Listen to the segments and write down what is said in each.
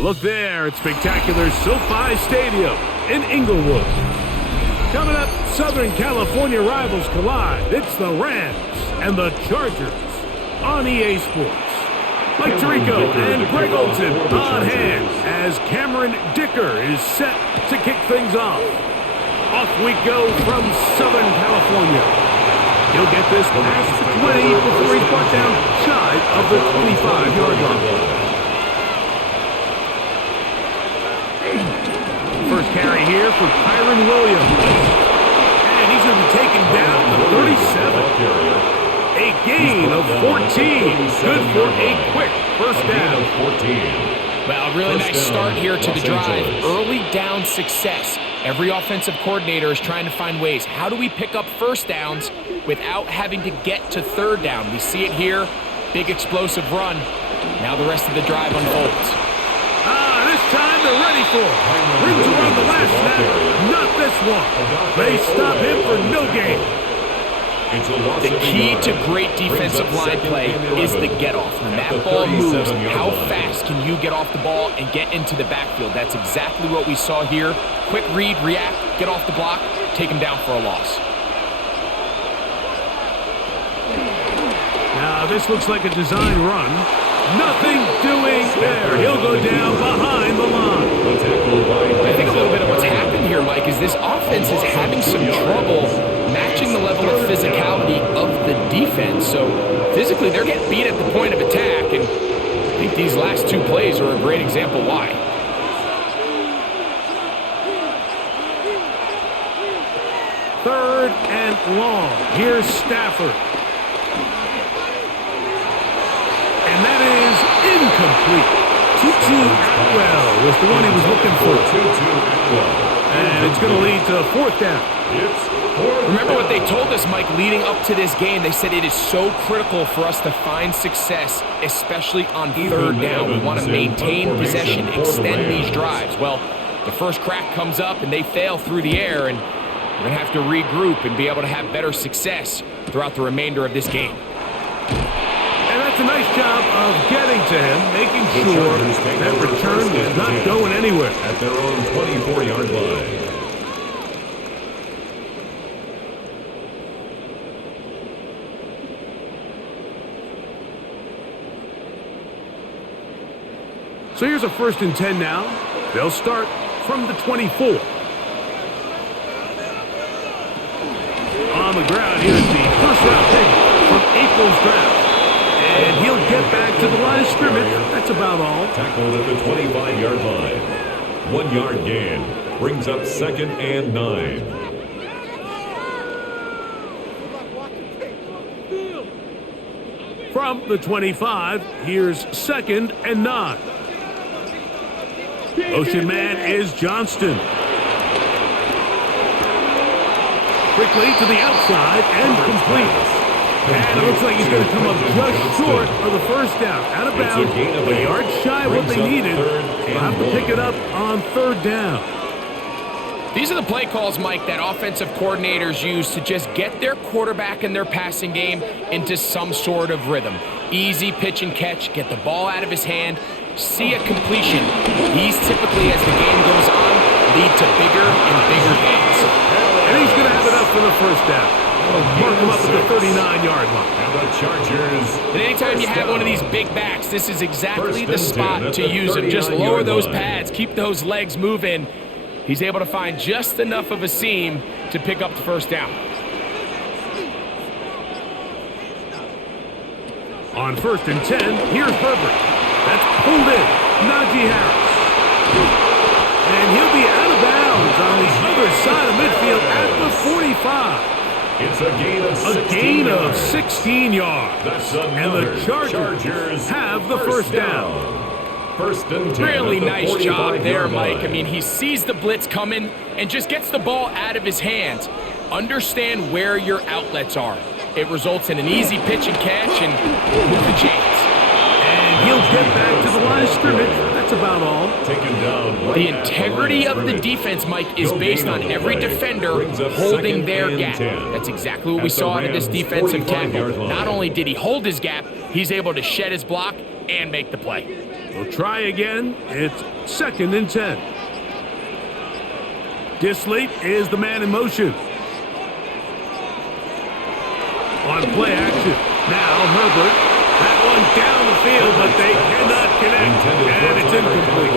Look there at spectacular SoFi Stadium in Inglewood. Coming up, Southern California rivals collide. It's the Rams and the Chargers on EA Sports. Mike Tirico and Greg Olson on hand as Cameron Dicker is set to kick things off. Off we go from Southern California. He'll get this past the 20 before he's brought down shy of the 25-yard line. First carry here for Kyron Williams. And he's going to be taken down to 37. A gain of 14. Good for a quick first down. Well, a really nice start here to the drive. Early down success. Every offensive coordinator is trying to find ways. How do we pick up first downs without having to get to third down? We see it here. Big explosive run. Now the rest of the drive unfolds. This time they're ready for it. Rings around the last snap. Not this one. They stop him for no gain. The key to great defensive line play is the get-off. When that ball moves, how fast can you get off the ball and get into the backfield? That's exactly what we saw here. Quick read, react, get off the block, take him down for a loss. Now this looks like a design run. Nothing doing there. He'll go down behind the line. I think a little bit of what's happened here, Mike, is this offense is having some trouble matching the level of physicality of the defense. So physically, they're getting beat at the point of attack, and I think these last two plays are a great example why. Third and long. Here's Stafford. And that is incomplete. Tutu Atwell was the one he was looking for. And it's going to lead to fourth down. Remember what they told us, Mike, leading up to this game. They said it is so critical for us to find success, especially on third down. We want to maintain possession, extend these drives. Well, the first crack comes up and they fail through the air, and we're going to have to regroup and be able to have better success throughout the remainder of this game. And that's a nice job of getting to him, making sure that return was not going anywhere. At their own 24-yard line. So here's a 1st and 10 now. They'll start from the 24. On the ground, here's the first-round pick from April's draft. And he'll get back to the line of scrimmage. That's about all. Tackled at the 25-yard line. 1 yard gain. Brings up 2nd and 9. From the 25, here's 2nd and 9. Motion man is Johnston. Quickly to the outside and complete. And it looks like he's going to come up just short of the first down. Out of bounds, a yard shy of what they needed. They'll have to pick it up on third down. These are the play calls, Mike, that offensive coordinators use to just get their quarterback and their passing game into some sort of rhythm. Easy pitch and catch, get the ball out of his hand, see a completion. These typically, as the game goes on, lead to bigger and bigger gains. And he's going to have it up for the first down. Mark him up at the 39-yard line. And the Chargers. And anytime you have one of these big backs, this is exactly the spot to use him. Just lower those pads, keep those legs moving. He's able to find just enough of a seam to pick up the first down. On 1st and 10, here's Herbert. That's pulled in. Najee Harris. And he'll be out of bounds on the other side of midfield at the 45. It's a gain of 16 A gain of yards. 16 yards. That's And the Chargers have the first down. 1st and 10. Really nice job there, Mike. Line. I mean, he sees the blitz coming and just gets the ball out of his hands. Understand where your outlets are. It results in an easy pitch and catch and move the chains. And he'll get back to the line of scrimmage. That's about all. Taken down right The at integrity line of the defense, Mike, is based on every defender holding their gap. That's exactly what we saw out of this defensive tackle. Not only did he hold his gap, he's able to shed his block and make the play. We'll try again. It's 2nd and 10. Disley is the man in motion. On play action. Now Herbert. That one down the field, but they cannot connect. And it's incomplete.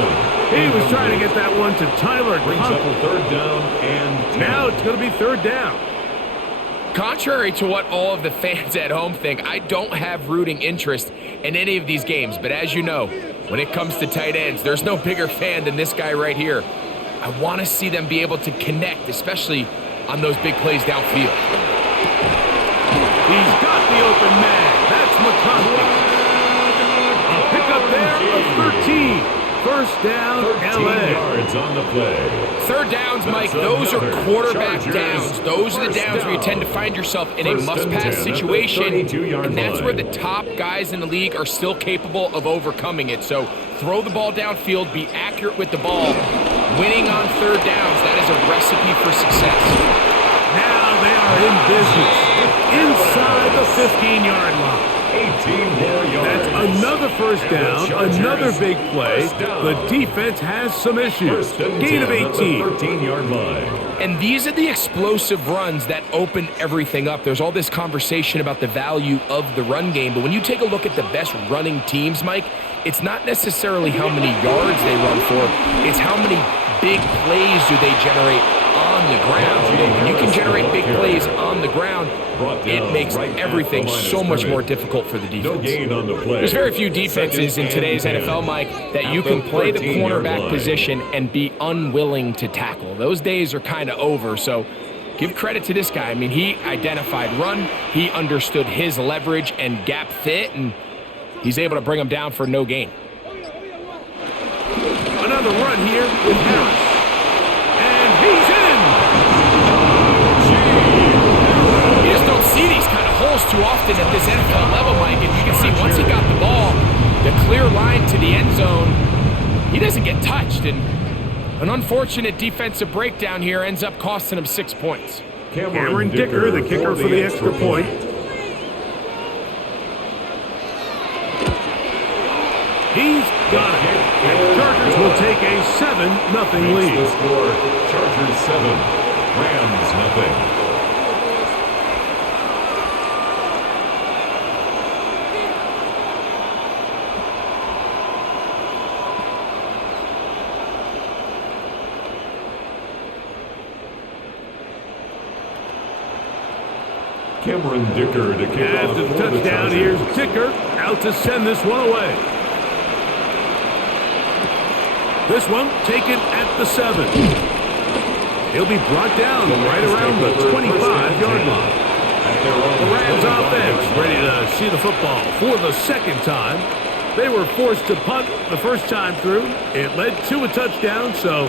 He was trying to get that one to Tyler Conklin. 3rd down and 10. Now it's going to be 3rd down. Contrary to what all of the fans at home think, I don't have rooting interest in any of these games. But as you know, when it comes to tight ends, there's no bigger fan than this guy right here. I want to see them be able to connect, especially on those big plays downfield. He's got the open man. That's McConaughey. A pickup there of 13. 1st down, 13 LA. yards on the play. 3rd downs, Mike, those are quarterback downs. Those are the downs where you tend to find yourself in a must-pass situation, and that's where the top guys in the league are still capable of overcoming it. So throw the ball downfield, be accurate with the ball. Winning on 3rd downs, that is a recipe for success. Now they are in business. Inside the 15-yard line. 18 more yards. That's another 1st down, another big play. The defense has some issues. Gain of 18. 13-yard line. And these are the explosive runs that open everything up. There's all this conversation about the value of the run game, but when you take a look at the best running teams, Mike, it's not necessarily how many yards they run for, it's how many big plays do they generate on the ground. And when you can generate big plays on the ground, it makes everything so much more difficult for the defense. No gain on the play. There's very few defenses in today's NFL, Mike, that you can play the cornerback position and be unwilling to tackle. Those days are kind of over, so give credit to this guy. I mean, he identified run, he understood his leverage and gap fit, and he's able to bring him down for no gain. Another run here with Harris. And he's in! You just don't see these kind of holes too often at this NFL level, Mike. And you can see once he got the ball, the clear line to the end zone, he doesn't get touched. And an unfortunate defensive breakdown here ends up costing him 6 points. Cameron Dicker, the kicker for the extra point. He's got it. And the Chargers will take a 7-0 lead. The score, Chargers 7, Rams 0. Cameron Dicker to kick off After the for touchdown, the here's Dicker out to send this one away. This one taken at the 7. He'll be brought down right around the 25-yard line. The Rams offense ready to see the football for the 2nd time. They were forced to punt the first time through. It led to a touchdown, so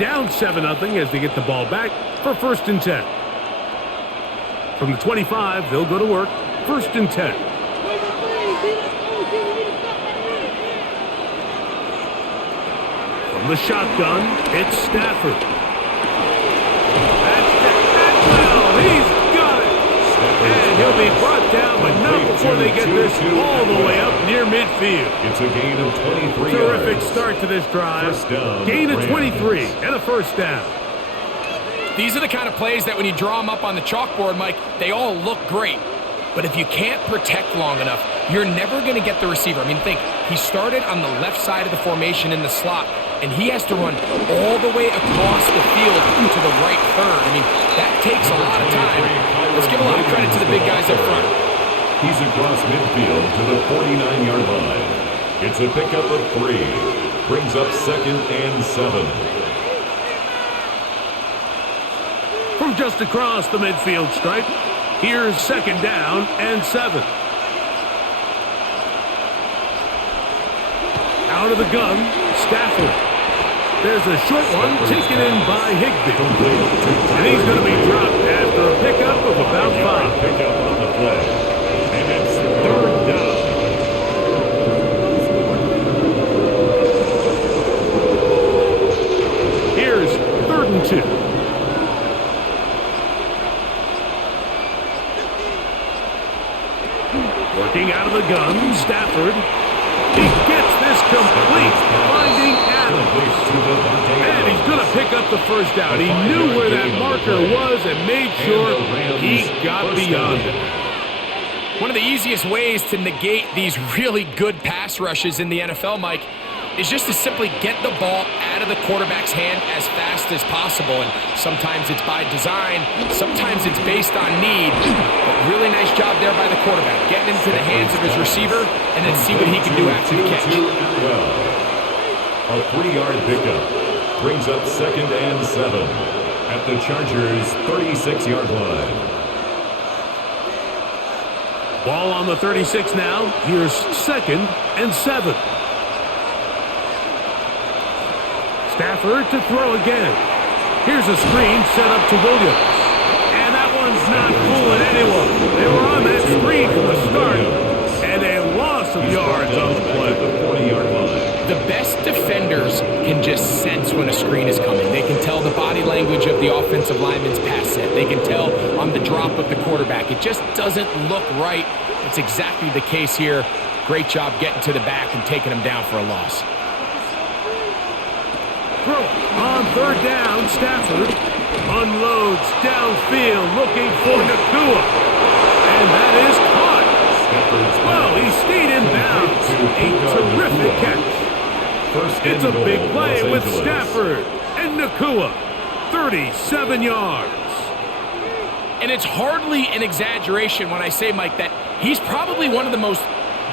down 7-0 as they get the ball back for 1st and 10. From the 25, they'll go to work. 1st and 10. From the shotgun, it's Stafford. That's Atwell. He's got it. And he'll be brought down, but not before they get this all the way up near midfield. It's a gain of 23 Terrific yards. start to this drive. First down, Gain of Rams. 23 and a 1st down. These are the kind of plays that when you draw them up on the chalkboard, Mike, they all look great. But if you can't protect long enough, you're never going to get the receiver. I mean, think, he started on the left side of the formation in the slot, and he has to run all the way across the field to the right third. I mean, that takes a lot of time. Let's give a lot of credit to the big guys up front. He's across midfield to the 49-yard line. It's a pickup of 3. Brings up 2nd and 7. From just across the midfield stripe, here's 2nd down and 7. Out of the gun, Stafford. There's a short one taken in by Higbee. And he's going to be dropped after a pickup of about 5. Pickup on the play. And it's 3rd down. Here's 3rd and 2. Working out of the gun, Stafford. He gets this complete. the first down. He knew where that marker was and made sure he got beyond it. One of the easiest ways to negate these really good pass rushes in the NFL, Mike, is just to simply get the ball out of the quarterback's hand as fast as possible. And sometimes it's by design, sometimes it's based on need. But really nice job there by the quarterback, getting into the hands of his receiver and then see what he can do after the catch. A 3-yard pickup brings up 2nd and 7 at the Chargers' 36-yard line. Ball on the 36 now. Here's 2nd and 7. Stafford to throw again. Here's a screen set up to Williams. And that one's not fooling anyone. They were on that screen from the start. And a loss of yards on the play. The best defenders can just sense when a screen is coming. They can tell the body language of the offensive lineman's pass set. They can tell on the drop of the quarterback. It just doesn't look right. It's exactly the case here. Great job getting to the back and taking him down for a loss. Throw on 3rd down. Stafford unloads downfield looking for Nakua. And that is caught. Well, he stayed in bounds. A terrific catch. It's a big play with Stafford and Nakua. 37 yards. And it's hardly an exaggeration when I say, Mike, that he's probably one of the most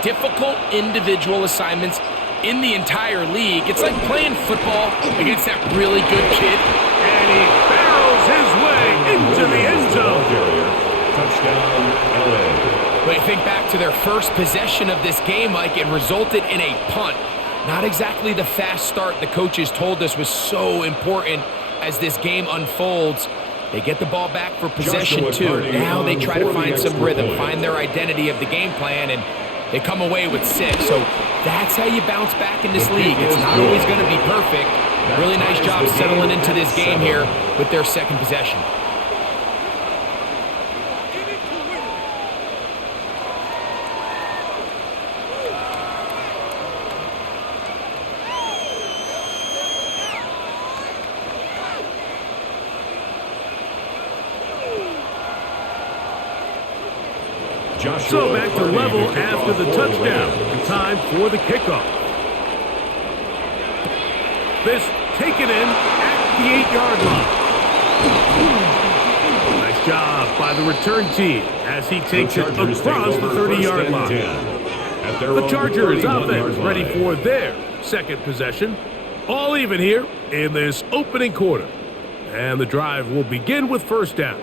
difficult individual assignments in the entire league. It's like playing football against that really good kid. And he barrels his way into the end zone. Touchdown, LA. But I think back to their first possession of this game, Mike, it resulted in a punt. Not exactly the fast start the coaches told us was so important as this game unfolds. They get the ball back for possession two. Now they try to find some rhythm, find their identity of the game plan, and they come away with 6. So that's how you bounce back in this league. It's not always going to be perfect. Really nice job settling into this game here with their second possession. So back to level after the touchdown. And time for the kickoff. This taken in at the 8-yard line. Nice job by the return team as he takes it across the 30-yard line. The Chargers offense ready for their second possession. All even here in this opening quarter. And the drive will begin with 1st down.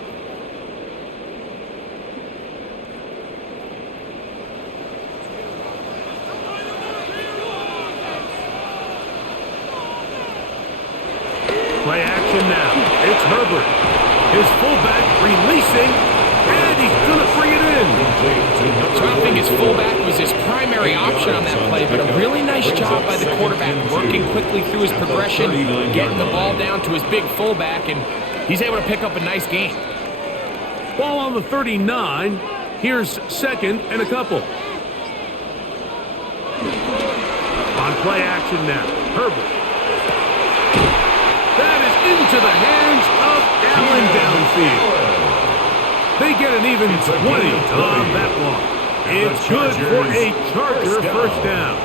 Play action now. It's Herbert. His fullback releasing, and he's going to bring it in. So I don't think his fullback was his primary option on that play, but a really nice job by the quarterback working quickly through his progression, getting the ball down to his big fullback, and he's able to pick up a nice gain. Ball on the 39. Here's 2nd and a couple. On play action now. Herbert. That is into the hands of Allen downfield. They get an even 20 on that one. It's good for a Charger first down.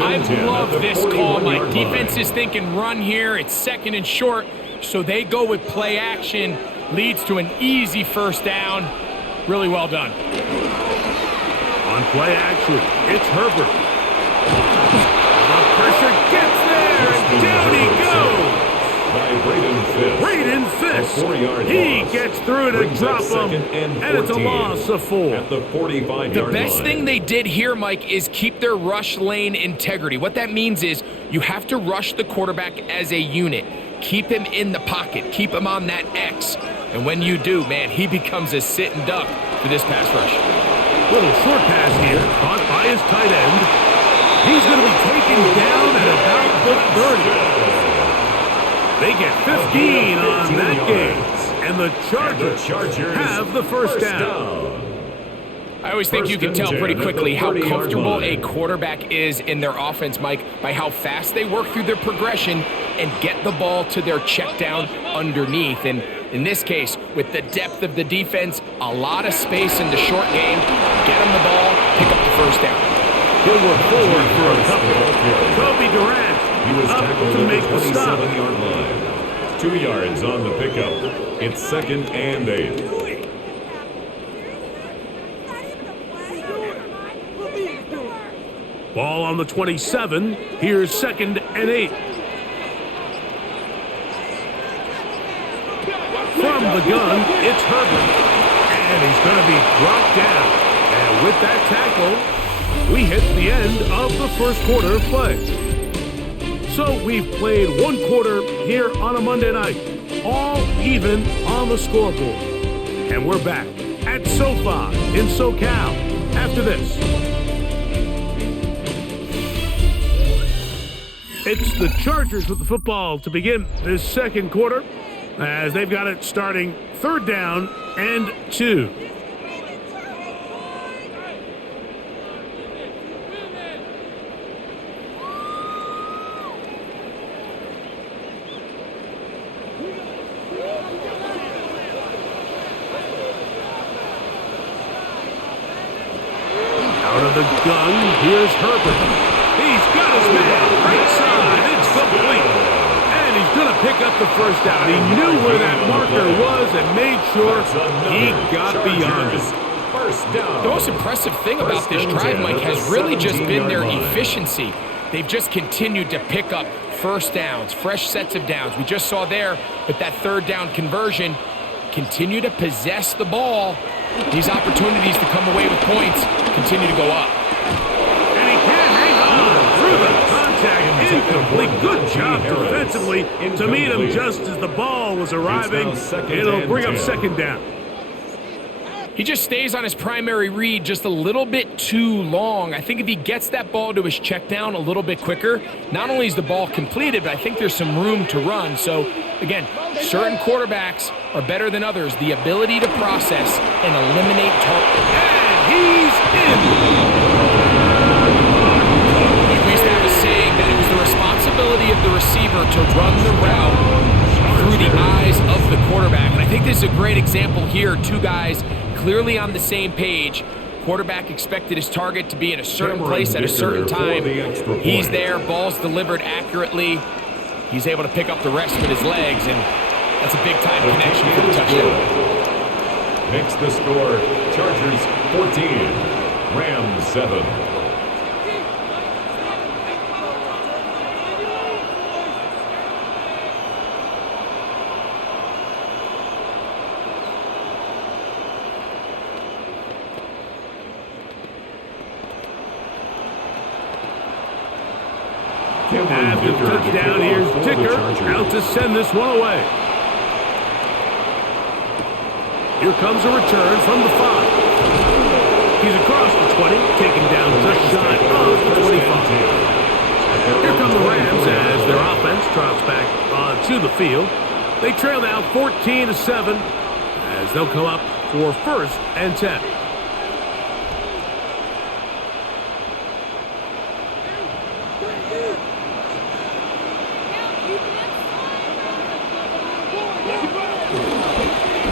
I love this call. My defense is thinking run here. It's 2nd and short, so they go with play action. Leads to an easy first down. Really well done. On play action, it's Herbert. The pressure gets there, and down he goes. Braden Fisk. He gets through to drop him, and it's a loss of 4. At the 45-yard The best thing they did here, Mike, is keep their rush lane integrity. What that means is you have to rush the quarterback as a unit. Keep him in the pocket. Keep him on that X. And when you do, man, he becomes a sitting duck for this pass rush. Little short pass here, caught by his tight end. He's going to be taken down at about the 30. They get 15 on that game, and the Chargers have the first down. I always think you can tell pretty quickly how comfortable a quarterback is in their offense, Mike, by how fast they work through their progression and get the ball to their check down underneath. And in this case, with the depth of the defense, a lot of space in the short game, get them the ball, pick up the first down. He'll work forward for a couple. Kobe Durant He was up tackled to at make the the stop. 27-yard line. 2 yards on the pickup. It's 2nd and 8. Ball on the 27. Here's 2nd and 8. From the gun, it's Herbert. And he's going to be brought down. And with that tackle, we hit the end of the first quarter of play. So we've played one quarter here on a Monday night, all even on the scoreboard. And we're back at SoFi in SoCal after this. It's the Chargers with the football to begin this second quarter as they've got it starting 3rd down and 2. Out of the gun, here's Herbert. He's got his man, right side, it's complete. And he's going to pick up the first down. He knew where that marker was and made sure he got beyond it. First down. The most impressive thing about this drive, Mike, has really just been their efficiency. They've just continued to pick up first downs, fresh sets of downs. We just saw there with that 3rd down conversion, continue to possess the ball. These opportunities to come away with points continue to go up. And he can't hang on through the contact. Incomplete. Good job defensively to meet him just as the ball was arriving. It'll bring up 2nd down. He just stays on his primary read just a little bit too long. I think if he gets that ball to his check down a little bit quicker, not only is the ball completed, but I think there's some room to run. So, again, certain quarterbacks are better than others. The ability to process and eliminate targets. And he's in. We used to have a saying that it was the responsibility of the receiver to run the route through the eyes of the quarterback. And I think this is a great example here. Two guys clearly on the same page. Quarterback expected his target to be in a certain place at a certain time. He's there, ball's delivered accurately. He's able to pick up the rest with his legs, and that's a big-time connection for the touchdown. Makes the score, Chargers 14, Rams 7. After the touchdown, here's Dicker out to send this one away. Here comes a return from the 5. He's across the 20, taken down just shy of the 25. Here come the Rams as their offense trots back onto the field. They trail now 14-7 as they'll come up for 1st and 10.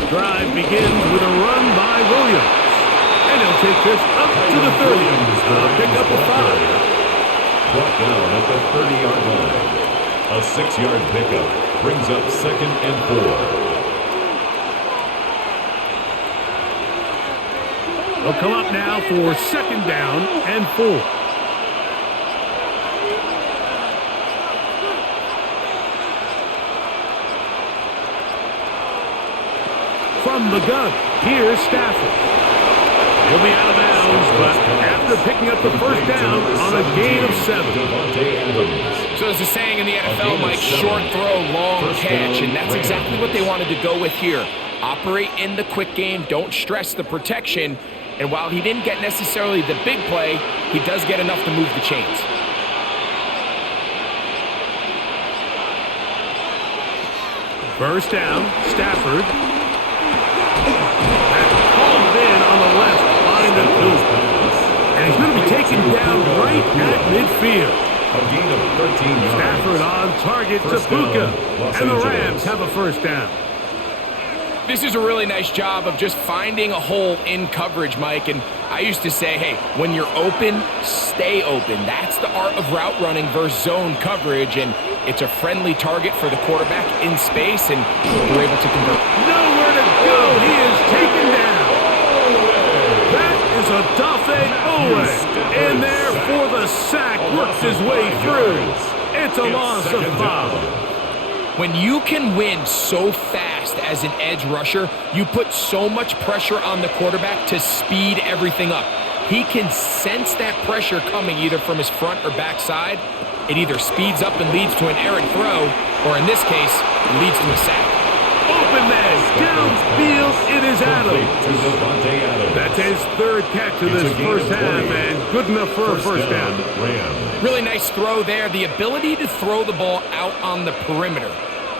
Drive begins with a run by Williams. And he'll take this up to the 30. Pick up a 5. Brought down at the 30-yard line. A 6-yard pickup brings up 2nd and 4. They'll come up now for 2nd down and 4. From the gun, here's Stafford. He'll be out of bounds, but after picking up the 1st down on a gain of 7. So there's a saying in the NFL, Mike, short throw, long catch, and that's exactly what they wanted to go with here. Operate in the quick game, don't stress the protection, and while he didn't get necessarily the big play, he does get enough to move the chains. First down, Stafford. Called in on the left, behind Nakua. And he's going to be taken down right at midfield. A gain of 13 yards. Stafford on target to Puka. And the Rams have a first down. This is a really nice job of just finding a hole in coverage, Mike. And I used to say, hey, when you're open, stay open. That's the art of route running versus zone coverage. And it's a friendly target for the quarterback in space, and we're able to convert. Nowhere to go. He is taken down. That is a Dafe Owe. In there for the sack. Works his way through. It's a loss of 5. When you can win so fast as an edge rusher, you put so much pressure on the quarterback to speed everything up. He can sense that pressure coming either from his front or back side. It either speeds up and leads to an errant throw, or in this case, it leads to a sack. Open man, downfield, it is Adams. That's his third catch of this first half, and good enough for a first down. Really nice throw there. The ability to throw the ball out on the perimeter.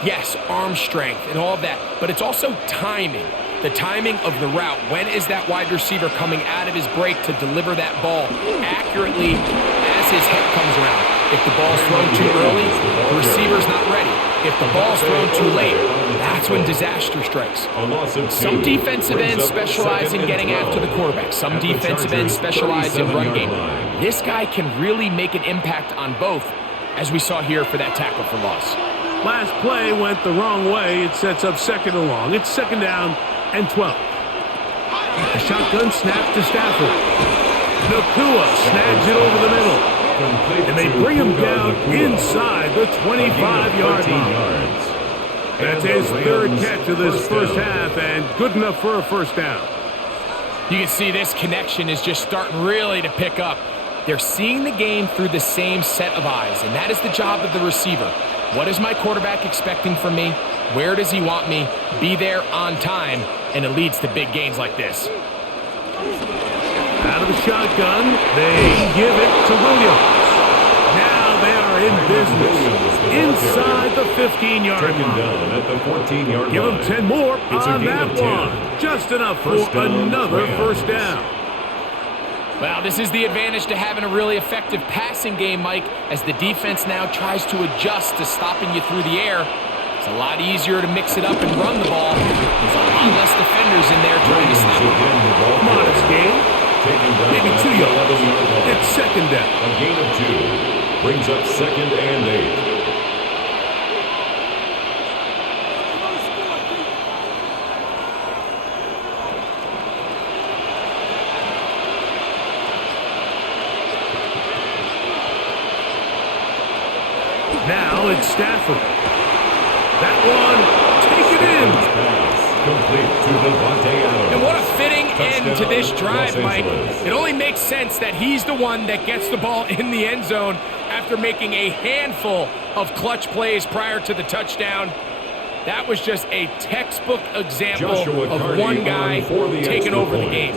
Yes, arm strength and all of that, but it's also timing. The timing of the route. When is that wide receiver coming out of his break to deliver that ball accurately as his head comes around? If the ball's thrown too early, the receiver's not ready. If the ball's thrown too late, that's when disaster strikes. Some defensive ends specialize in getting after the quarterback. Some defensive ends specialize in run game. This guy can really make an impact on both, as we saw here for that tackle for loss. Last play went the wrong way. It sets up second and long. It's second down and 12. A shotgun snap to Stafford. Nakua snags it over the middle. And they bring him down inside the 25-yard line. That's his third catch of this first half, and good enough for a first down. You can see this connection is just starting really to pick up. They're seeing the game through the same set of eyes, and that is the job of the receiver. What is my quarterback expecting from me? Where does he want me? Be there on time, and it leads to big gains like this. Out of the shotgun, they give it to Williams. Now they are in business inside the 15-yard line. At the 14-yard Give them 10 more on that one. Just enough for another first down. Well, this is the advantage to having a really effective passing game, Mike, as the defense now tries to adjust to stopping you through the air. It's a lot easier to mix it up and run the ball. There's a lot less defenders in there trying to stop it. Modest game. Maybe 2 yards. It's second down. A gain of 2 brings up second and 8. Now it's Stafford. That one, take it in. Complete to Devontae Adams. And what a fitting end to this drive, Mike. It only makes sense that he's the one that gets the ball in the end zone after making a handful of clutch plays prior to the touchdown. That was just a textbook example of one guy taking over the game.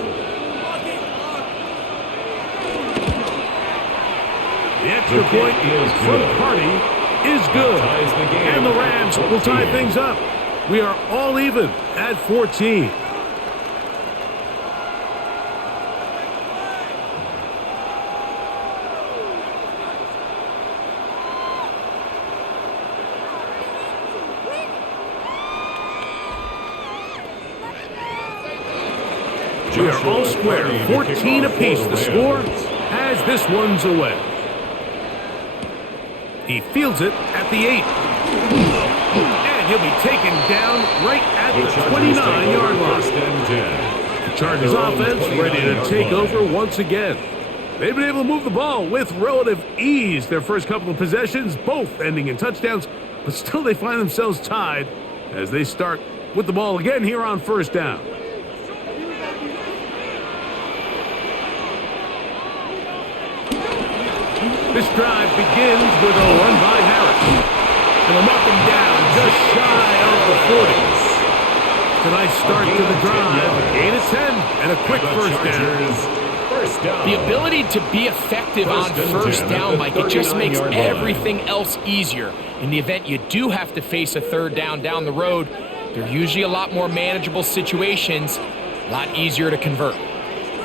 The extra point from Carney is good. And the Rams will tie things up. We are all even at 14. We are all square, 14 apiece. The score as this one's away. He fields it at the 8. And he'll be taken down right at the 29-yard line. The Chargers offense ready to take over once again. They've been able to move the ball with relative ease their first couple of possessions, both ending in touchdowns, but still they find themselves tied as they start with the ball again here on first down. This drive begins with a run by Harris. And they'll mark him down just shy of the 40s. It's a nice start to the drive. Gain of 10 and a quick first down. The ability to be effective on first down, Mike, it just makes everything else easier. In the event you do have to face a third down the road, they're usually a lot more manageable situations, a lot easier to convert.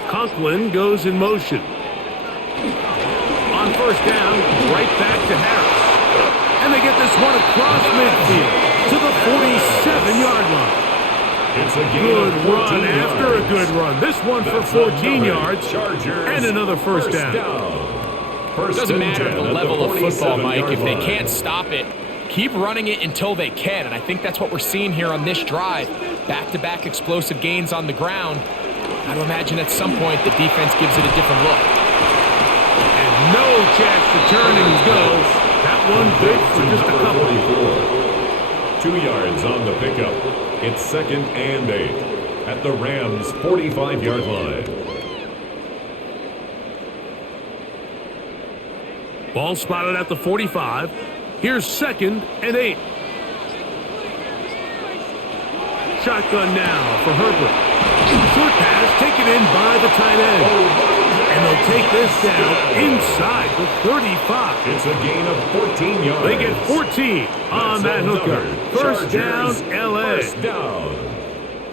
Conklin goes in motion. On first down, right back to Harris. And they get this one across midfield to the 47-yard line. It's a Good gain of run 14 after a yards. good run. This one for 14 yards Chargers, and another first down. First Doesn't and matter 10 the at level of football, 47 Mike. yard If they line. can't stop it, keep running it until they can. And I think that's what we're seeing here on this drive. Back-to-back explosive gains on the ground. I would imagine at some point the defense gives it a different look. And no chance to turn and go. That one big for just a couple. 44. 2 yards on the pickup. It's 2nd and 8 at the Rams' 45-yard line. Ball spotted at the 45. Here's 2nd and 8. Shotgun now for Herbert. Short pass taken in by the tight end. And they'll take this down inside the 35. It's a gain of 14 yards. They get 14 on that hooker. First down, Chargers, LA. First down.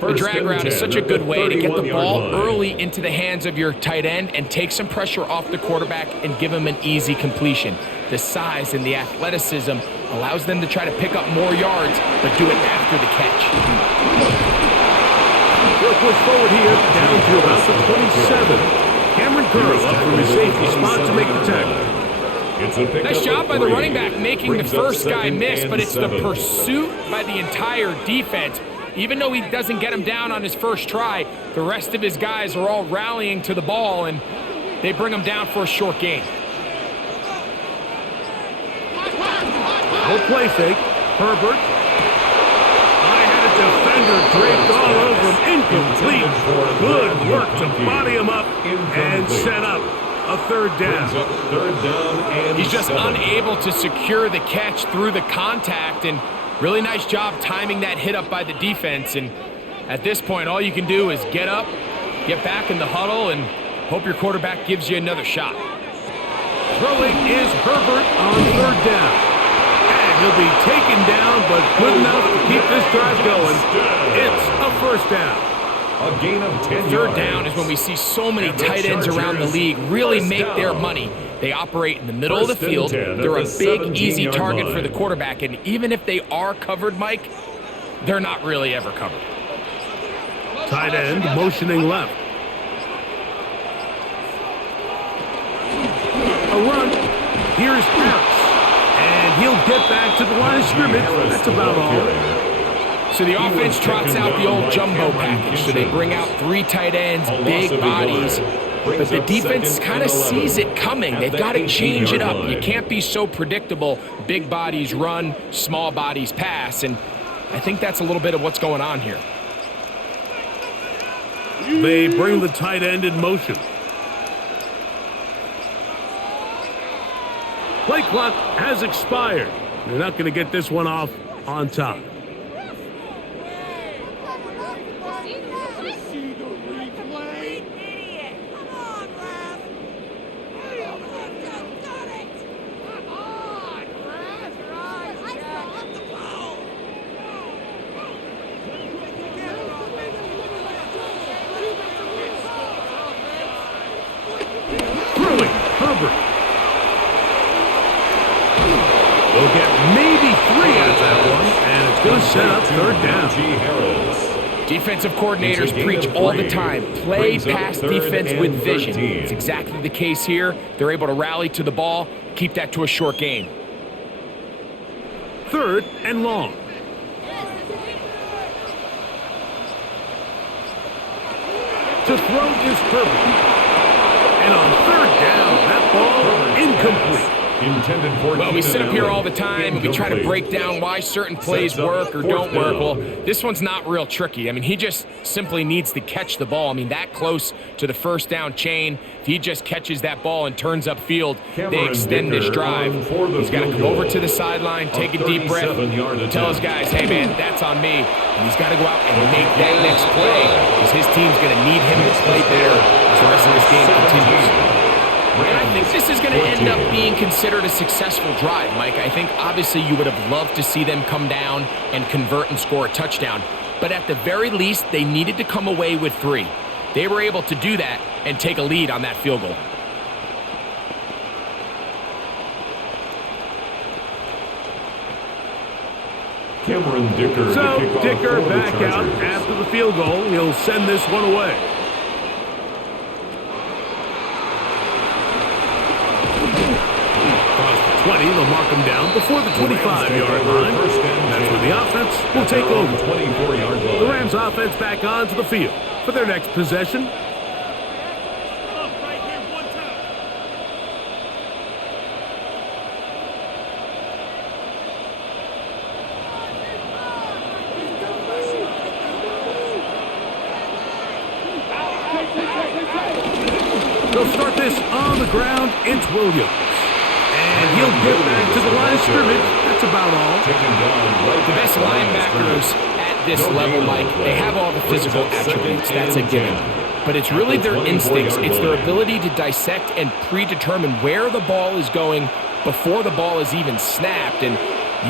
The drag and route is 10 such a at good way to get the 31-yard ball line. early into the hands of your tight end and take some pressure off the quarterback and give him an easy completion. The size and the athleticism allows them to try to pick up more yards, but do it after the catch. They'll push forward here, down to about the 27. Cameron Curl up from his safety spot to make the tackle. It's a pickup Nice job of by the 3. running back making the Brings up first guy 2nd miss, and but it's 7. the pursuit by the entire defense. Even though he doesn't get him down on his first try, the rest of his guys are all rallying to the ball, and they bring him down for a short gain. No play fake. Herbert. I had a defender draped all over him. Incomplete. Good work to body him up and set up a third Brings down. up 3rd down and He's just 7. unable to secure the catch through the contact, and really nice job timing that hit up by the defense. And at this point, all you can do is get up, get back in the huddle, and hope your quarterback gives you another shot. Throwing is Herbert on 3rd down. And he'll be taken down, but good enough to keep this drive going. It's a first down. A gain of 10 Third yards. down is when we see so many And the tight ends around the Chargers, league really first make their down. money. They operate in the middle of the First and field. 10 at They're a the big, easy 17-yard target for line. the quarterback, and even if they are covered, Mike, they're not really ever covered. Tight end motioning left. A run. Here's Harris. And he'll get back to the line of scrimmage. That's about all. So the offense trots out the old jumbo package. So they bring out 3 tight ends, big bodies. But the defense kind of sees it coming. They've got to change it up. You can't be so predictable. Big bodies run, small bodies pass. And I think that's a little bit of what's going on here. They bring the tight end in motion. Play clock has expired. They're not going to get this one off on time. Throwing, Herbert. They'll get maybe 3 out of that one, and it's going to set up 3rd down. Defensive coordinators preach all the time, play pass defense with vision. It's exactly the case here. They're able to rally to the ball, keep that to a short gain. 3rd and long. To throw is Herbert. And on 3rd down, that ball incomplete. Intended for Well, we sit up here all the Keenan time and we try to Allen. break down why certain plays Sets up work or 4th don't work. down. Well, this one's not real tricky. I mean, he just simply needs to catch the ball. I mean, that close to the first down chain, if he just catches that ball and turns upfield, they Cameron extend this Dicker drive. on for the He's got to field come over goal. to the sideline, take a deep breath, 37-yard tell his attempt. guys, hey, man, that's on me. And he's got to go out and make that next play because his team's going to need him to play better as the rest of this game continues. And I think this is going to end up being considered a successful drive, Mike. I think obviously you would have loved to see them come down and convert and score a touchdown. But at the very least, they needed to come away with 3. they were able to do that and take a lead on that field goal. Cameron Dicker. So Dicker back out after the field goal. He'll send this one away. Across the 20, they'll mark him down before the 25-yard line. That's where the offense will take over. 24-yard line. The Rams offense back onto the field for their next possession. They'll start this on the ground. It's Williams. And he'll get back to the line of scrimmage. That's about all. The best linebackers at this level, Mike, they have all the physical attributes. That's a given. But it's really their instincts. It's their ability to dissect and predetermine where the ball is going before the ball is even snapped. And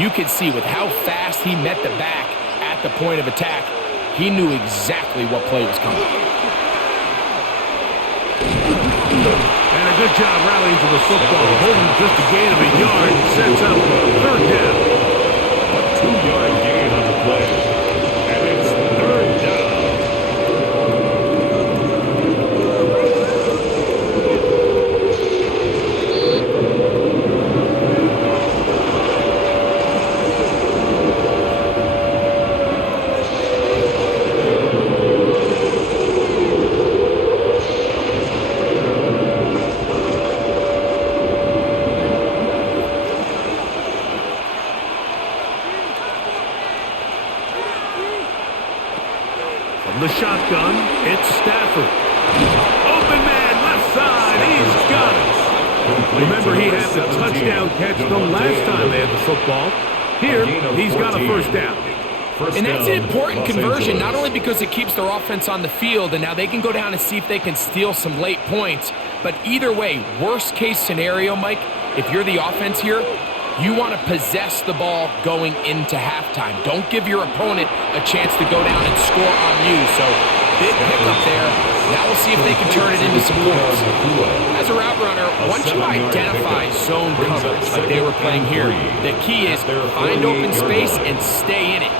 you can see with how fast he met the back at the point of attack, he knew exactly what play was coming. And a good job rallying to the football. Holding just a gain of a yard. Sets up third down. A 2-yard gain on the play. And it's third down. The shotgun, it's Stafford. Open man, left side, he's got it. Remember, he had the touchdown catch the last time they had the football. Here, he's got a first down. And that's an important conversion, not only because it keeps their offense on the field, and now they can go down and see if they can steal some late points, but either way, worst case scenario, Mike, if you're the offense here, you want to possess the ball going into halftime. Don't give your opponent a chance to go down and score on you. So, big pickup there. Now we'll see if they can turn it into some points. As a route runner, once you identify zone coverage like they were playing here, the key is find open space and stay in it.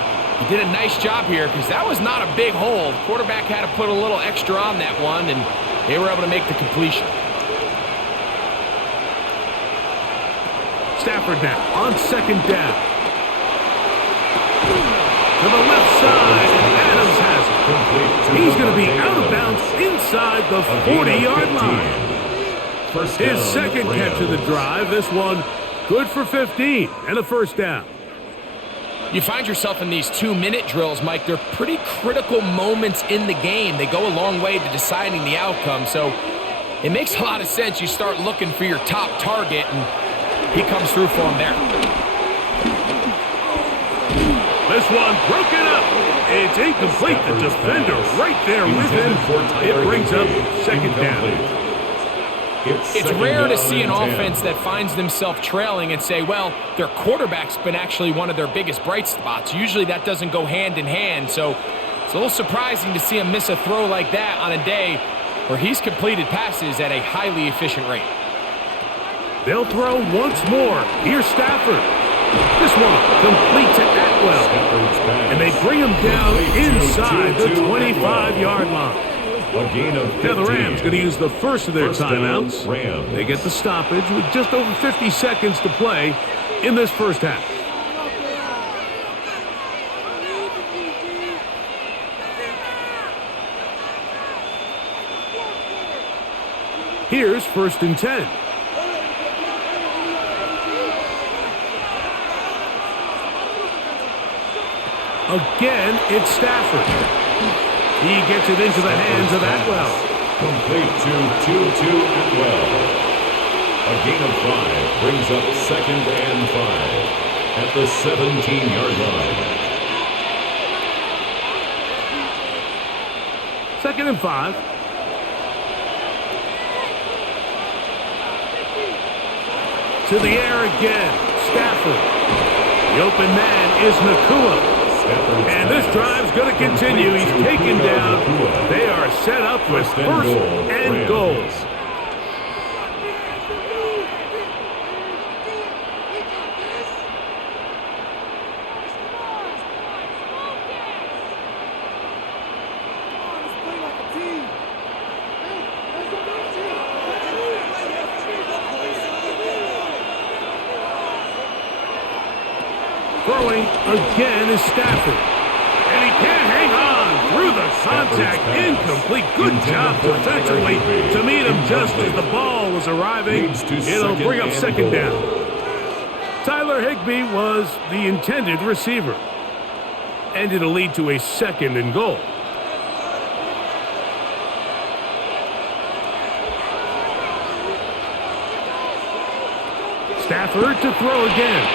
He did a nice job here because that was not a big hole. The quarterback had to put a little extra on that one, and they were able to make the completion. Stafford now on second down. To the left side, and Adams has it. He's going to be out of bounds inside the 40-yard line. His second catch of the drive. This one good for 15 and a first down. You find yourself in these 2-minute drills, Mike. They're pretty critical moments in the game. They go a long way to deciding the outcome. So it makes a lot of sense. You start looking for your top target, and he comes through for him there. This one broken up. It's incomplete. The defender right there with him. It brings up second down. It's rare to see an offense that finds themselves trailing and say, well, their quarterback's been actually one of their biggest bright spots. Usually that doesn't go hand in hand. So it's a little surprising to see him miss a throw like that on a day where he's completed passes at a highly efficient rate. They'll throw once more. Here's Stafford. This one complete to Atwell. And they bring him down inside the 25-yard line. Now the Rams going to use the first of their timeouts. They get the stoppage with just over 50 seconds to play in this first half. Here's 1st and 10. Again, it's Stafford. He gets it into the hands of Atwell. Complete to Atwell. A gain of 5 brings up 2nd and 5 at the 17-yard line. 2nd and 5. To the air again. Stafford. The open man is Nakua. And this drive's going to continue. He's taken down. They are set up with first and goal. Throwing again is Stafford. And he can't hang on through the contact. Incomplete. Good job defensively to meet him just as the ball was arriving. It'll bring up second down. Tyler Higbee was the intended receiver. And it'll lead to a second and goal. Stafford to throw again.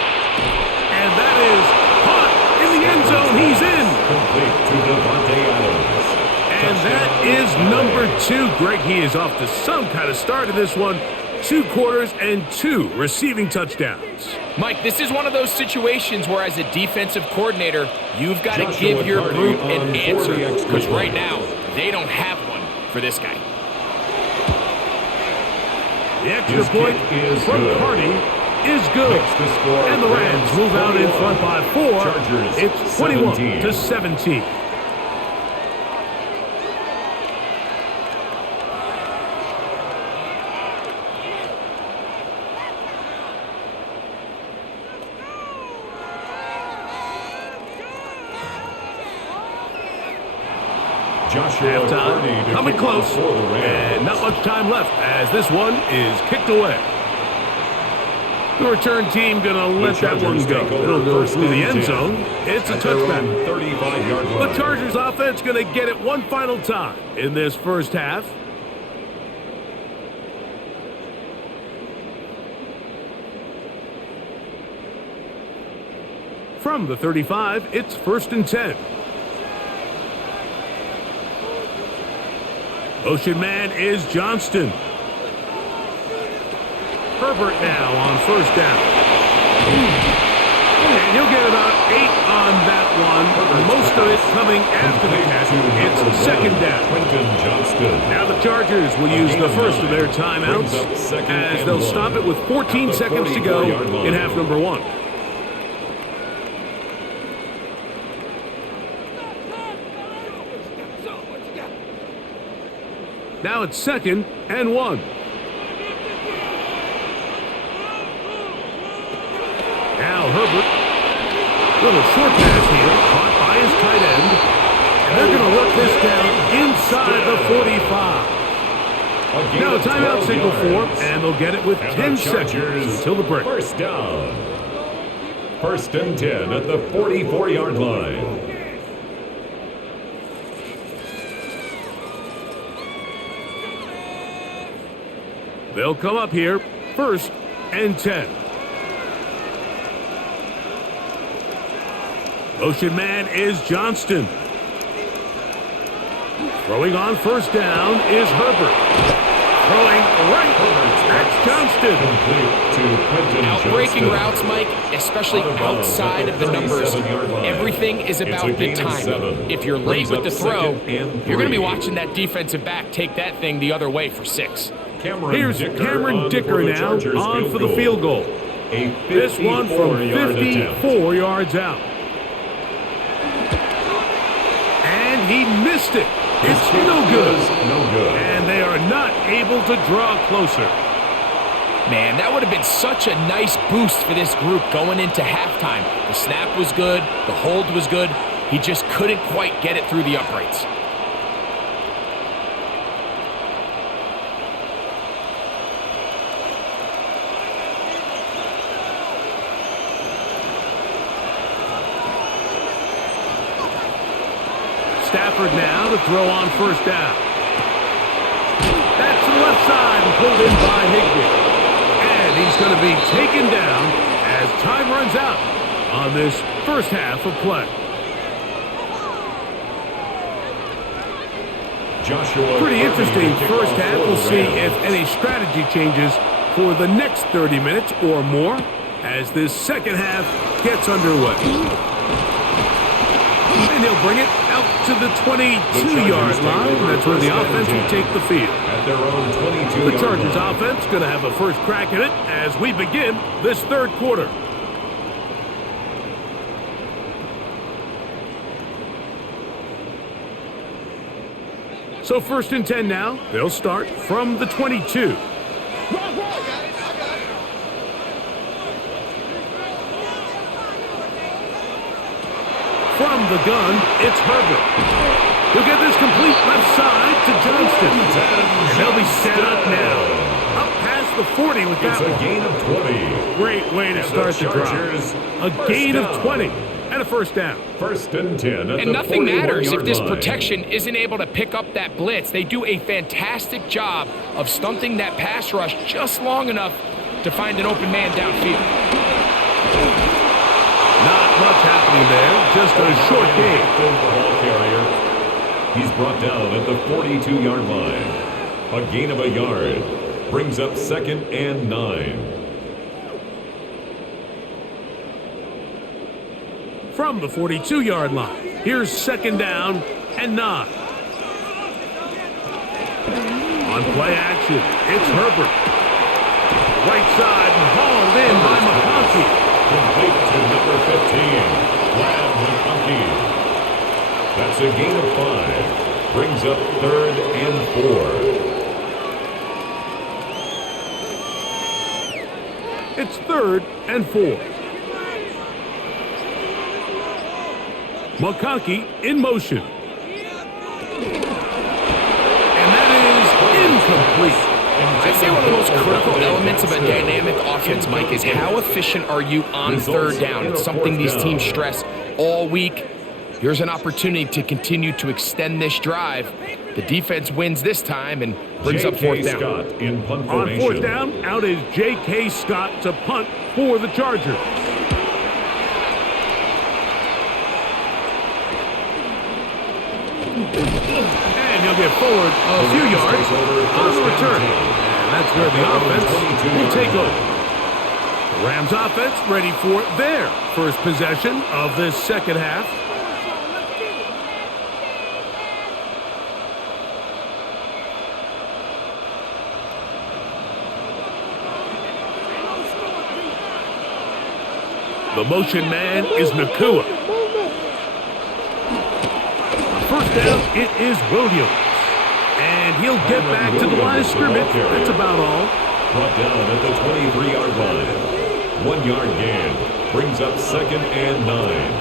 And that is caught in the end zone. He's in. And that is number 2. Greg, he is off to some kind of start in this one. 2 quarters and 2 receiving touchdowns. Mike, this is one of those situations where as a defensive coordinator, you've got to give your group an answer. Because right now, they don't have one for this guy. The extra point from Carney is good. And the Rams move out in front by 4. It's 21-17. Halftime coming close, and not much time left as this one is kicked away. The return team going to let that one go. It'll go through the end zone. It's a touchback. The Chargers offense going to get it one final time in this first half. From the 35, it's 1st and 10. Motion man is Johnston. Herbert now on 1st down. And he'll get about 8 on that one. Most of it coming after the catch. It's 2nd down. Now the Chargers will use the first of their timeouts as they'll stop it with 14 seconds to go in half number 1. Now it's 2nd and 1. Now Herbert, little short pass here, caught by his tight end. And they're going to work this down inside the 45. Now a timeout signal for, and they'll get it with 10 seconds until the break. First down. 1st and 10 at the 44-yard line. They'll come up here, 1st and 10. Motion man is Johnston. Throwing on 1st down is Herbert. Throwing right. That's Johnston. Outbreaking routes, Mike, especially outside of the numbers. Everything is about the timing. If you're late with the throw, you're going to be watching that defensive back take that thing the other way for 6. Here's Cameron Dicker now on for the field goal. This one from 54 yards out. And he missed it. It's no good. And they are not able to draw closer. Man, that would have been such a nice boost for this group going into halftime. The snap was good. The hold was good. He just couldn't quite get it through the uprights. Stafford now to throw on 1st down. That's to the left side and pulled in by Higbee. And he's going to be taken down as time runs out on this first half of play. Pretty interesting first half. We'll see if any strategy changes for the next 30 minutes or more as this second half gets underway. And they'll bring it out to the 22-yard line. That's where the offense will take the field. At their own 22-yard The Chargers line. offense going to have a first crack at it as we begin this third quarter. So 1st and 10 now. They'll start from the 22. From the gun, it's Herbert. He'll get this complete left side to Johnston. And they'll be set up now. Up past the 40 with that It's one. a gain of 20. Great way to And start the Chargers, drive. A first gain of down. 20 and a first down. 1st and 10 at And the nothing matters if 41-yard this line. protection isn't able to pick up that blitz. They do a fantastic job of stunting that pass rush just long enough to find an open man downfield. Not much happening there. Just a short game. The ball carrier. He's brought down at the 42-yard line. A gain of a yard. Brings up 2nd and 9. From the 42-yard line, here's 2nd down and 9. On play action, it's Herbert. Right side and hauled in by McConkey. Complete to number 15. Glad McConkey. That's a gain of 5. Brings up 3rd and 4. It's 3rd and 4. McConkey in motion. And that is incomplete. I'd say one of the most critical elements of a dynamic offense, Mike, is how efficient are you on 3rd down. It's something these teams stress all week. Here's an opportunity to continue to extend this drive. The defense wins this time and brings up 4th down. Scott in punt On formation. 4th down, out is J.K. Scott to punt for the Chargers. And he'll get forward a few yards on the return. And that's where the offense will take over. The Rams offense ready for their first possession of this second half. The motion man is Nakua. First down, it is Williams. And he'll get back to the line of scrimmage. That's about all. Brought down at the 23-yard line. 1 yard gain. Brings up 2nd and 9.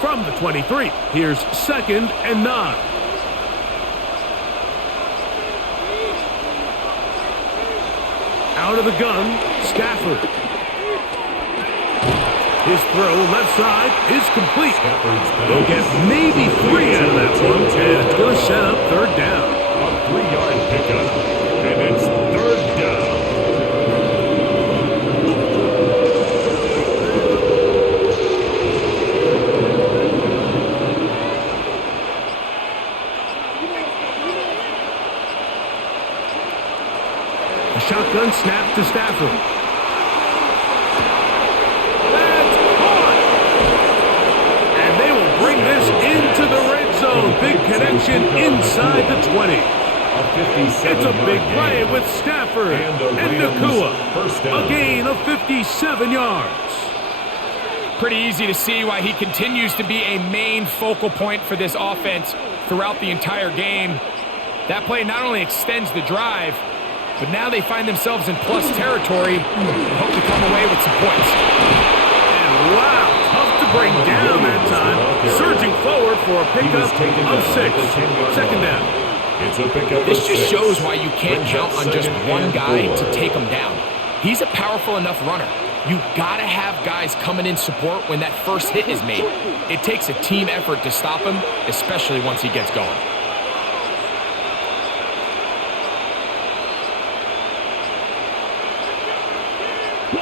From the 23, here's 2nd and 9. Out of the gun, Stafford. His throw left side is complete. They'll get maybe 3 out of that one, and it's going to set up 3rd down. A 3-yard pickup. And it's 3rd down. A shotgun snap to Stafford. Into the red zone. Big connection inside the 20. It's a big play with Stafford and Nakua. A gain of 57 yards. Pretty easy to see why he continues to be a main focal point for this offense throughout the entire game. That play not only extends the drive, but now they find themselves in plus territory and hope to come away with some points. And wow, tough to bring down that time. Surging forward for a pickup of 6. 2nd down. It's a pickup. This just shows why you can't count on just one guy to take him down. He's a powerful enough runner. You gotta have guys coming in support when that first hit is made. It takes a team effort to stop him, especially once he gets going.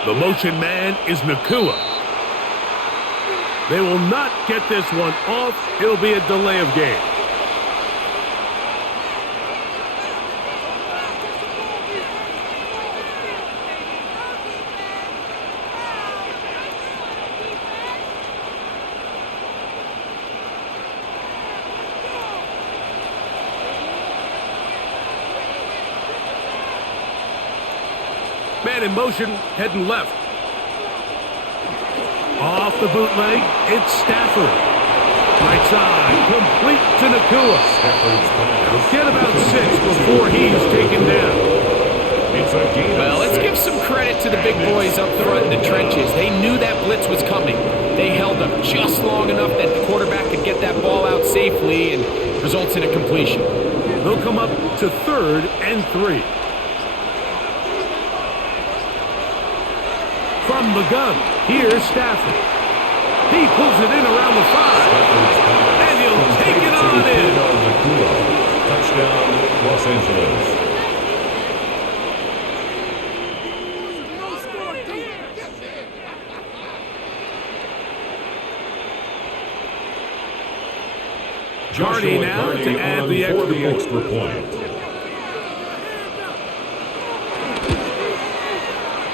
The motion man is Nakua. They will not get this one off. It'll be a delay of game. Man in motion, heading left. Off the bootleg, it's Stafford. Right side, complete to Nakua. He'll get about 6 before he's taken down. Well, let's give some credit to the big boys up front in the trenches. They knew that blitz was coming. They held up just long enough that the quarterback could get that ball out safely and results in a completion. They'll come up to 3rd and 3. From the gun, here's Stafford. He pulls it in around the 5. And he'll take it on in. Touchdown, Los Angeles. Carney now to add the extra point.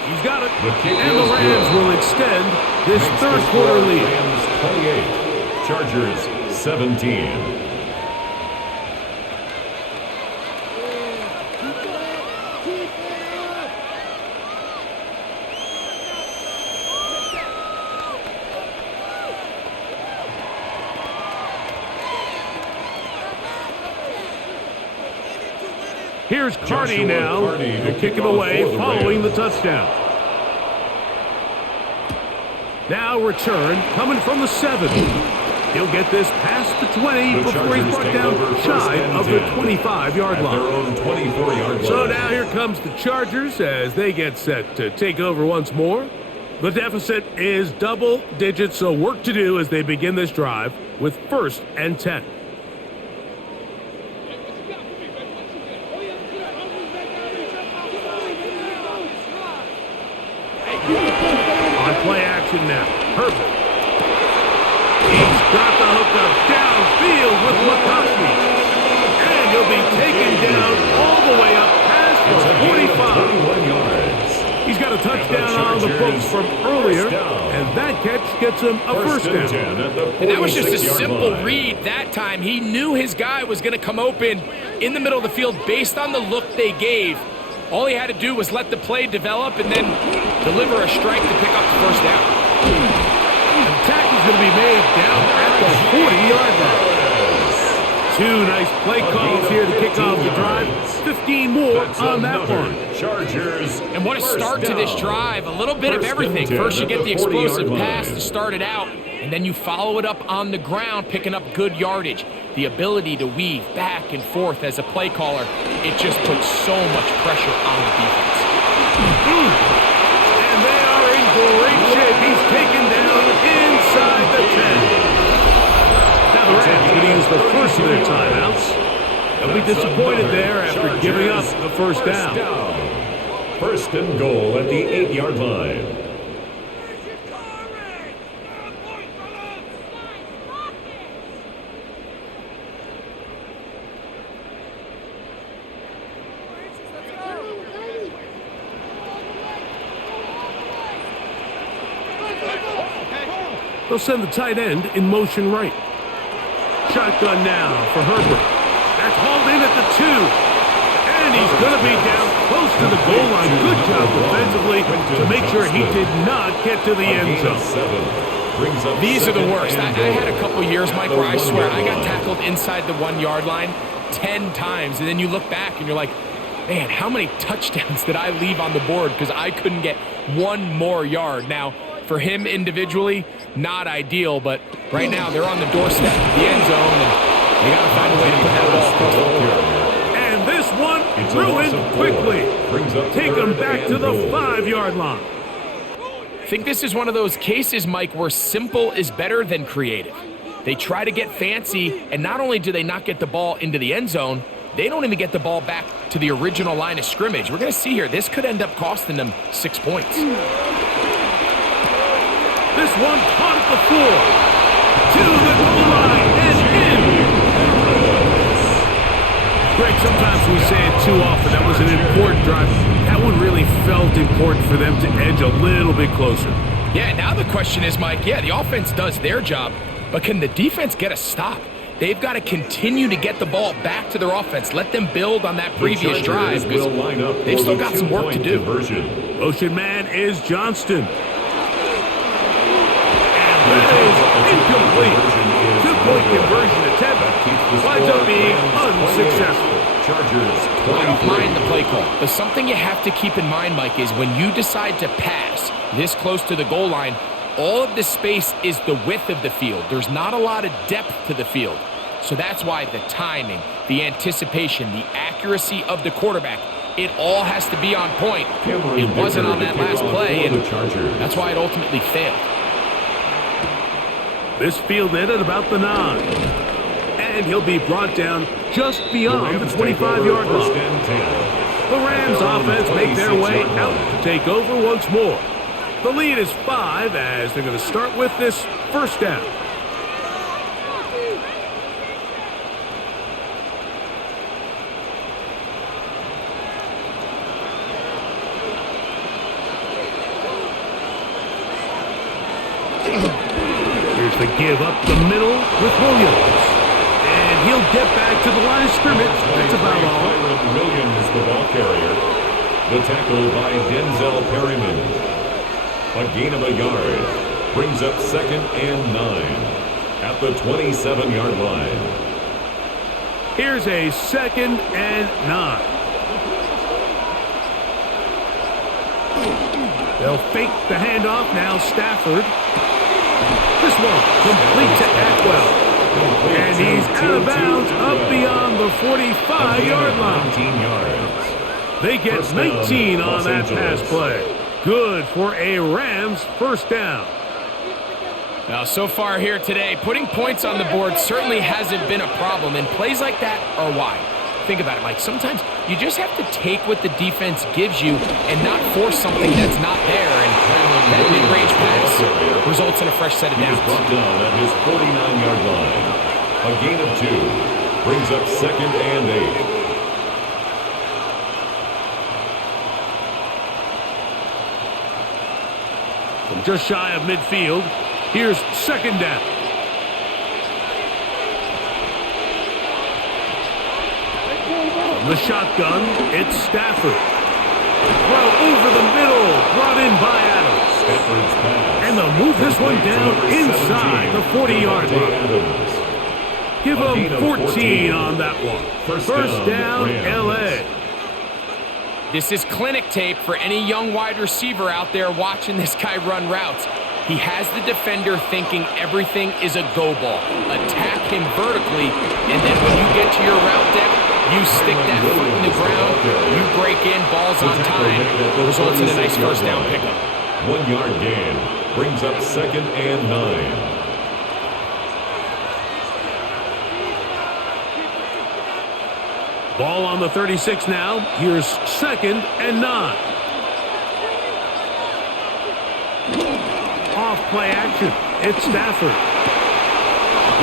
He's got it. And the Rams will extend this third quarter lead. Rams 28, Chargers 17. Here's Carney now. He'll kick it away following the touchdown. Now return coming from the 7. He'll get this past the 20 before he's brought down shy of the 25-yard line. So now here comes the Chargers as they get set to take over once more. The deficit is double digits, so work to do as they begin this drive with 1st and 10. On play action now, Herbert. He's got the hookup downfield with McConkey. And he'll be taken down all the way up past the 45. He's got a touchdown on the books from earlier, and that catch gets him a first down. And that was just a simple read that time. He knew his guy was going to come open in the middle of the field based on the look they gave. All he had to do was let the play develop and then deliver a strike to pick up the first down. The tackle's going to be made down at the 40-yard line. 2 nice play calls here to kick off the drive. 15 more on that one. Chargers. And what a start to this drive. A little bit of everything. First you get the explosive pass to start it out, and then you follow it up on the ground, picking up good yardage. The ability to weave back and forth as a play caller, it just puts so much pressure on the defense. And they are in great shape. He's taken down inside the 10. Now the Rams going to use the first of their timeouts. They'll be disappointed there after giving up the first down. 1st and goal at the 8-yard line. They'll send the tight end in motion right. Shotgun now for Herbert. That's hauled in at the 2. And he's going to be down close to the goal line. Good job defensively to make sure he did not get to the end zone. These are the worst. I had a couple years, Mike, where I swear I got tackled inside the 1-yard line 10 times. And then you look back and you're like, man, how many touchdowns did I leave on the board because I couldn't get one more yard? Now, for him individually, not ideal, but right now they're on the doorstep of the end zone, and they got to find a way to put that ball across the field. And this one ruined quickly. Take them back to the 5-yard line. I think this is one of those cases, Mike, where simple is better than creative. They try to get fancy, and not only do they not get the ball into the end zone, they don't even get the ball back to the original line of scrimmage. We're going to see here, this could end up costing them 6 points. This one caught at the 4. To the goal line and in. Greg, sometimes we say it too often. That was an important drive. That one really felt important for them to edge a little bit closer. Yeah, now the question is, Mike, the offense does their job, but can the defense get a stop? they've got to continue to get the ball back to their offense. Let them build on that previous drive because they've still got some work to do. Motion man is Johnston. And that is incomplete. Two-point conversion attempt winds up being unsuccessful. I don't mind the play call, but something you have to keep in mind, Mike, is when you decide to pass this close to the goal line, all of the space is the width of the field. There's not a lot of depth to the field. So that's why the timing, the anticipation, the accuracy of the quarterback, it all has to be on point. It wasn't on that last play, and that's why it ultimately failed. This fielded at about the 9. And he'll be brought down just beyond the 25-yard line. The Rams offense make their way out to take over once more. The lead is 5 as they're going to start with this first down. Here's the give up the middle with Williams. And he'll get back to the line of scrimmage. That's about all. Williams, the ball carrier. The tackle by Denzel Perryman. A gain of a yard. Brings up 2nd and 9 at the 27-yard line. Here's a 2nd and 9. They'll fake the handoff now. Stafford. This one complete to Atwell. And he's out of bounds up beyond the 45-yard line. 19 yards. They get 19 on that pass play. Good for a Rams first down. Now, so far here today, putting points on the board certainly hasn't been a problem, and plays like that are why. Think about it, Mike. Sometimes you just have to take what the defense gives you and not force something that's not there, and that mid-range pass results in a fresh set of downs. He's brought down at his 49-yard line. A gain of 2 brings up 2nd and 8. From just shy of midfield, here's 2nd down. From the shotgun, it's Stafford. Throw over the middle, brought in by Adams. Stafford's pass. And they'll move this one down inside the 40-yard line. Give them 14 on that one. First down, L.A. This is clinic tape for any young wide receiver out there watching this guy run routes. He has the defender thinking everything is a go ball. Attack him vertically, and then when you get to your route depth, you stick that foot in the ground, you break in, balls on time, results in a nice first down pickup. 1 yard gain brings up 2nd and 9. Ball on the 36 now. Here's 2nd and 9. Off play action. It's Stafford.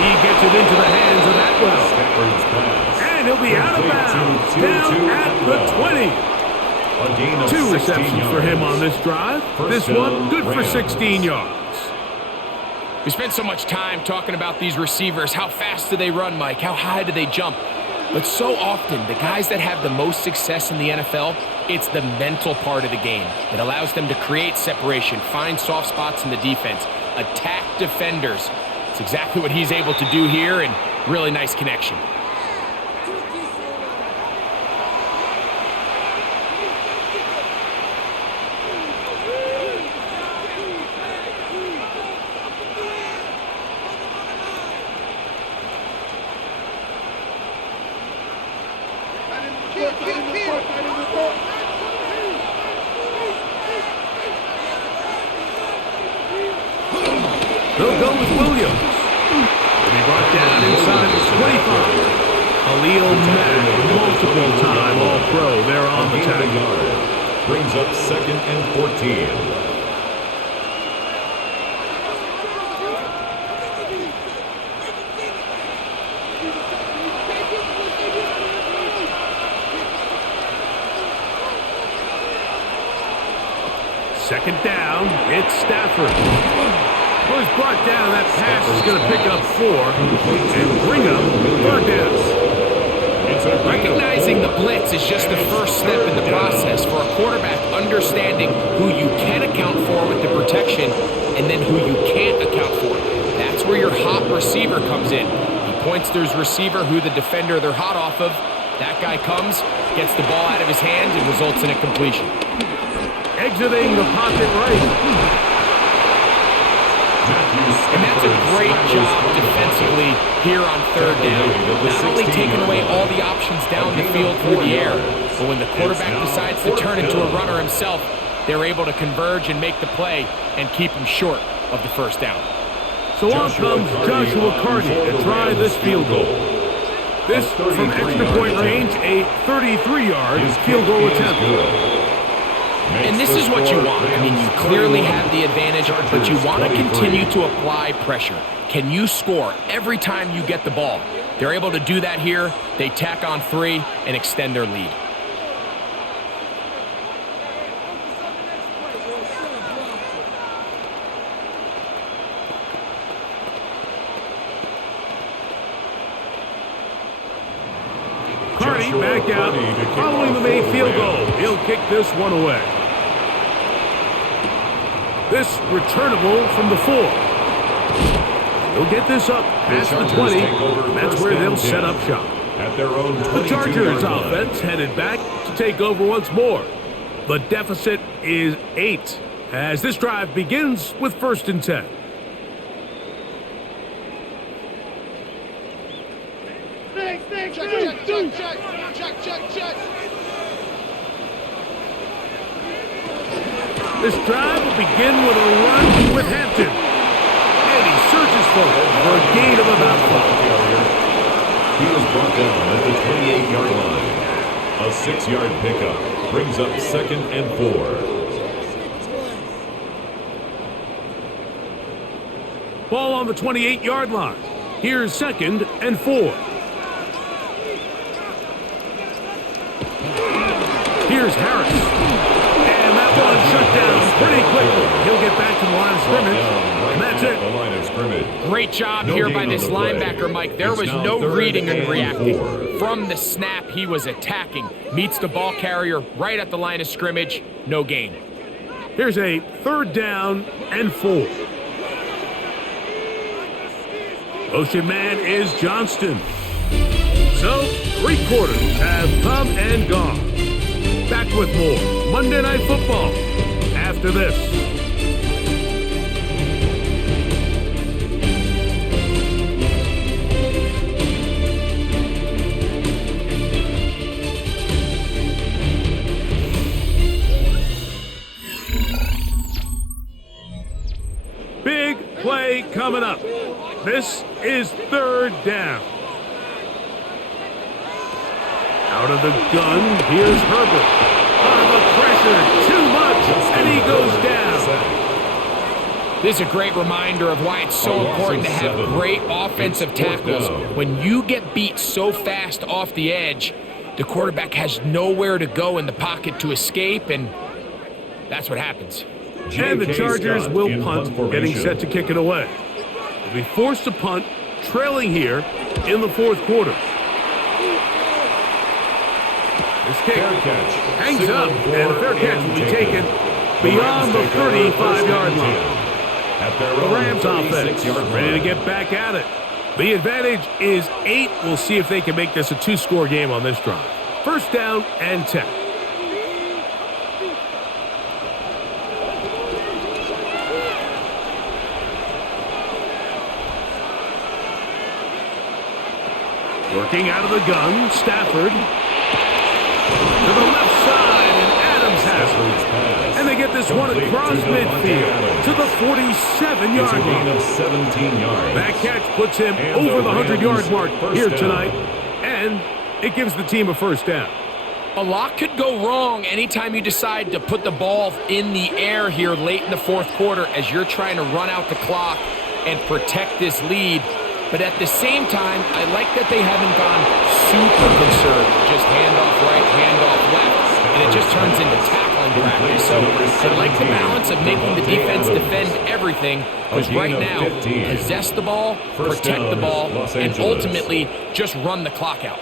He gets it into the hands of Atwell. Stafford's pass. And he'll be out of bounds. Down at the 20. A gain of 2 receptions yards. for him on this drive. This one good for 16 yards. We spent so much time talking about these receivers. How fast do they run, Mike? How high do they jump? But so often, the guys that have the most success in the NFL, it's the mental part of the game. It allows them to create separation, find soft spots in the defense, attack defenders. It's exactly what he's able to do here, and really nice connection. They'll go with Williams. He'll be brought down inside the 25. Khalil Mack, multiple-time All-Pro there on the tag. Brings up 2nd and 14. Second down, it's Stafford. Well, he's brought down. That pass is going to pick up 4 and bring up 3rd down. Recognizing the blitz is just the first step in the process for a quarterback understanding who you can account for with the protection and then who you can't account for. That's where your hot receiver comes in. He points to his receiver who the defender they're hot off of. That guy comes, gets the ball out of his hands, and results in a completion. Exiting the pocket right. And that's a great job defensively here on 3rd down. Not only taking away all the options down the field through the air, but when the quarterback decides to turn into a runner himself, they're able to converge and make the play and keep him short of the 1st down. So on comes Joshua Carty to try this field goal. This from extra point range, a 33-yard field goal attempt. And this is what you want. I mean, you clearly have the advantage, but you want to continue to apply pressure. Can you score every time you get the ball? They're able to do that here. They tack on 3 and extend their lead. Carty back out, following the made field goal. He'll kick this one away. This returnable from the 4. He'll get this up past the 20. That's where they'll set up shop. At their own the Chargers offense headed back to take over once more. The deficit is 8 as this drive begins with 1st and 10. Check. This drive will begin with a run with Hampton. And he searches for a gain of about 5. He was brought down at the 28-yard line. A 6-yard pickup brings up 2nd and 4. Ball on the 28-yard line. Here's 2nd and 4. Here's Harris. And that one shut down pretty quickly. He'll get back to the line of scrimmage. And that's it. The line of scrimmage. Great job here by this linebacker, Mike. There was no reading and reacting. From the snap, he was attacking. Meets the ball carrier right at the line of scrimmage. No gain. Here's a 3rd down and 4. Motion man is Johnston. So, 3 quarters have come and gone. Back with more Monday Night Football after this. Big play coming up. This is 3rd down. Out of the gun, here's Herbert. The pressure, too much, and he goes down. This is a great reminder of why it's so important to have great offensive tackles. When you get beat so fast off the edge, the quarterback has nowhere to go in the pocket to escape, and that's what happens. And the Chargers will punt, getting set to kick it away. They'll be forced to punt, trailing here in the 4th quarter. This kick hangs up, and the fair catch will be taken beyond the 35-yard line. The Rams offense ready to get back at it. The advantage is 8. We'll see if they can make this a 2-score game on this drive. 1st down and 10. Working out of the gun, Stafford. To the left side, and Adams has it. And they get this one across midfield to the 47-yard line. Of 17 yards. That catch puts him over the 100-yard mark here tonight, and it gives the team a 1st down. A lot could go wrong anytime you decide to put the ball in the air here late in the 4th quarter as you're trying to run out the clock and protect this lead. But at the same time, I like that they haven't gone super conservative. Just handoff right, handoff left. And it just turns into tackle calling practice. So I like the balance of making the defense defend everything, because right now, possess the ball, protect the ball, and ultimately just run the clock out.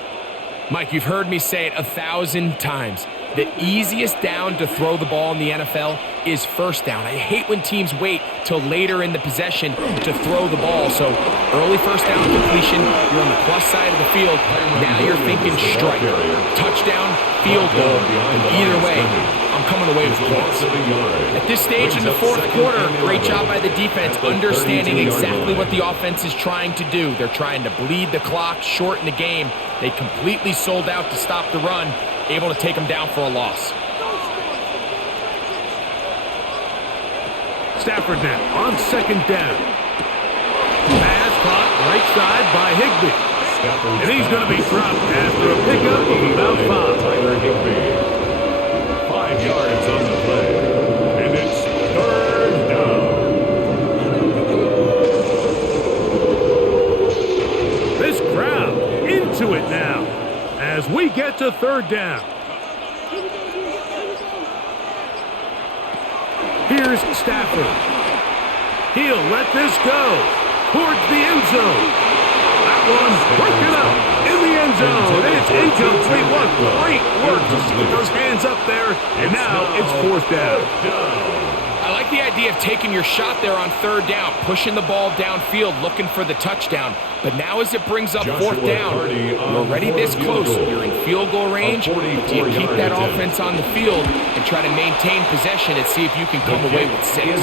Mike, you've heard me say it 1,000 times. The easiest down to throw the ball in the NFL is first down. I hate when teams wait till later in the possession to throw the ball. So early first down completion, you're on the plus side of the field. Now you're thinking strike, touchdown, field goal. And either way, I'm coming away with points. At this stage in the fourth quarter, great job by the defense understanding exactly what the offense is trying to do. They're trying to bleed the clock, shorten the game. They completely sold out to stop the run, able to take them down for a loss. Stafford now on second down. Pass caught right side by Higbee. And he's going to be dropped after a pickup of about 5. Tyler Higbee. 5 yards on the play. And it's third down. This crowd into it now as we get to third down. Here's Stafford. He'll let this go towards the end zone. That one's broken up in the end zone. It's incomplete. What great work to put those hands up there. And now it's fourth down. I like the idea of taking your shot there on third down, pushing the ball downfield, looking for the touchdown. But now as it brings up fourth down, you're already this close. You're in field goal range. But do you keep that offense on the field and try to maintain possession and see if you can come away with 6?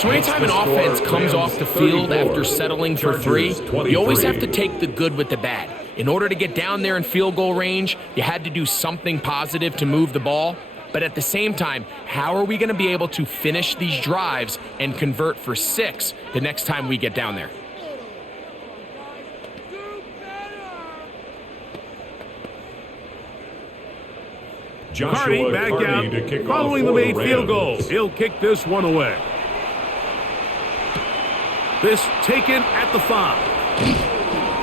So anytime an offense comes off the field after settling for 3, you always have to take the good with the bad. In order to get down there in field goal range, you had to do something positive to move the ball. But at the same time, how are we going to be able to finish these drives and convert for 6 the next time we get down there? Carney back out following the made field goal. He'll kick this one away. This taken at the 5.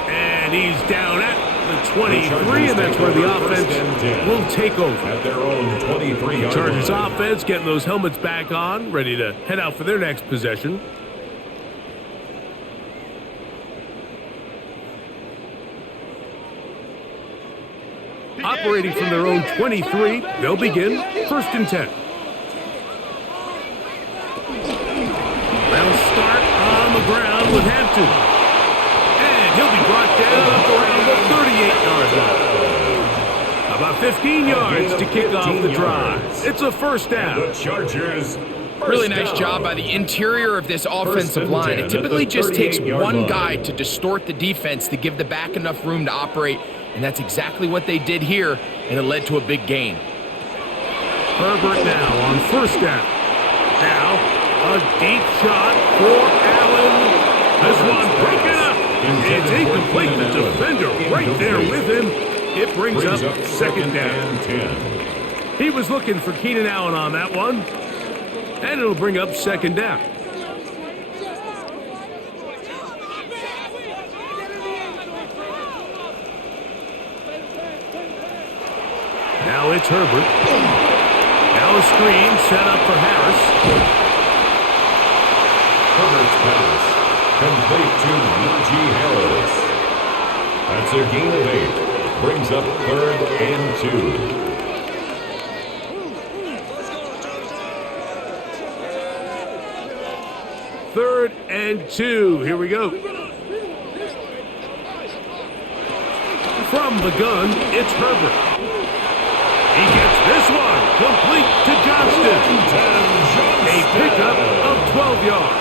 And he's down at the 23, and that's where the offense will take over. At their own 23-yard Chargers offense getting those helmets back on, ready to head out for their next possession. Operating from their own 23, they'll begin first and 10. They'll start on the ground with Hampton. And he'll be brought down up around the 38-yard line. About 15 yards to kick off the drive. It's a first down. The Chargers. Really nice job by the interior of this offensive line. It typically just takes one guy to distort the defense to give the back enough room to operate, and that's exactly what they did here, and it led to a big gain. Herbert now on first down. Now, a deep shot for Allen. This one broken up. It's incomplete. The defender right there with him. It brings up second down. 10. He was looking for Keenan Allen on that one. And it'll bring up second down. Now it's Herbert. Now a screen set up for Harris. Herbert's pass complete to Najee Harris. That's a gain of 8. Brings up third and 2. Third and 2. Here we go. From the gun, it's Herbert. He gets this one complete to Johnston. A pickup of 12 yards.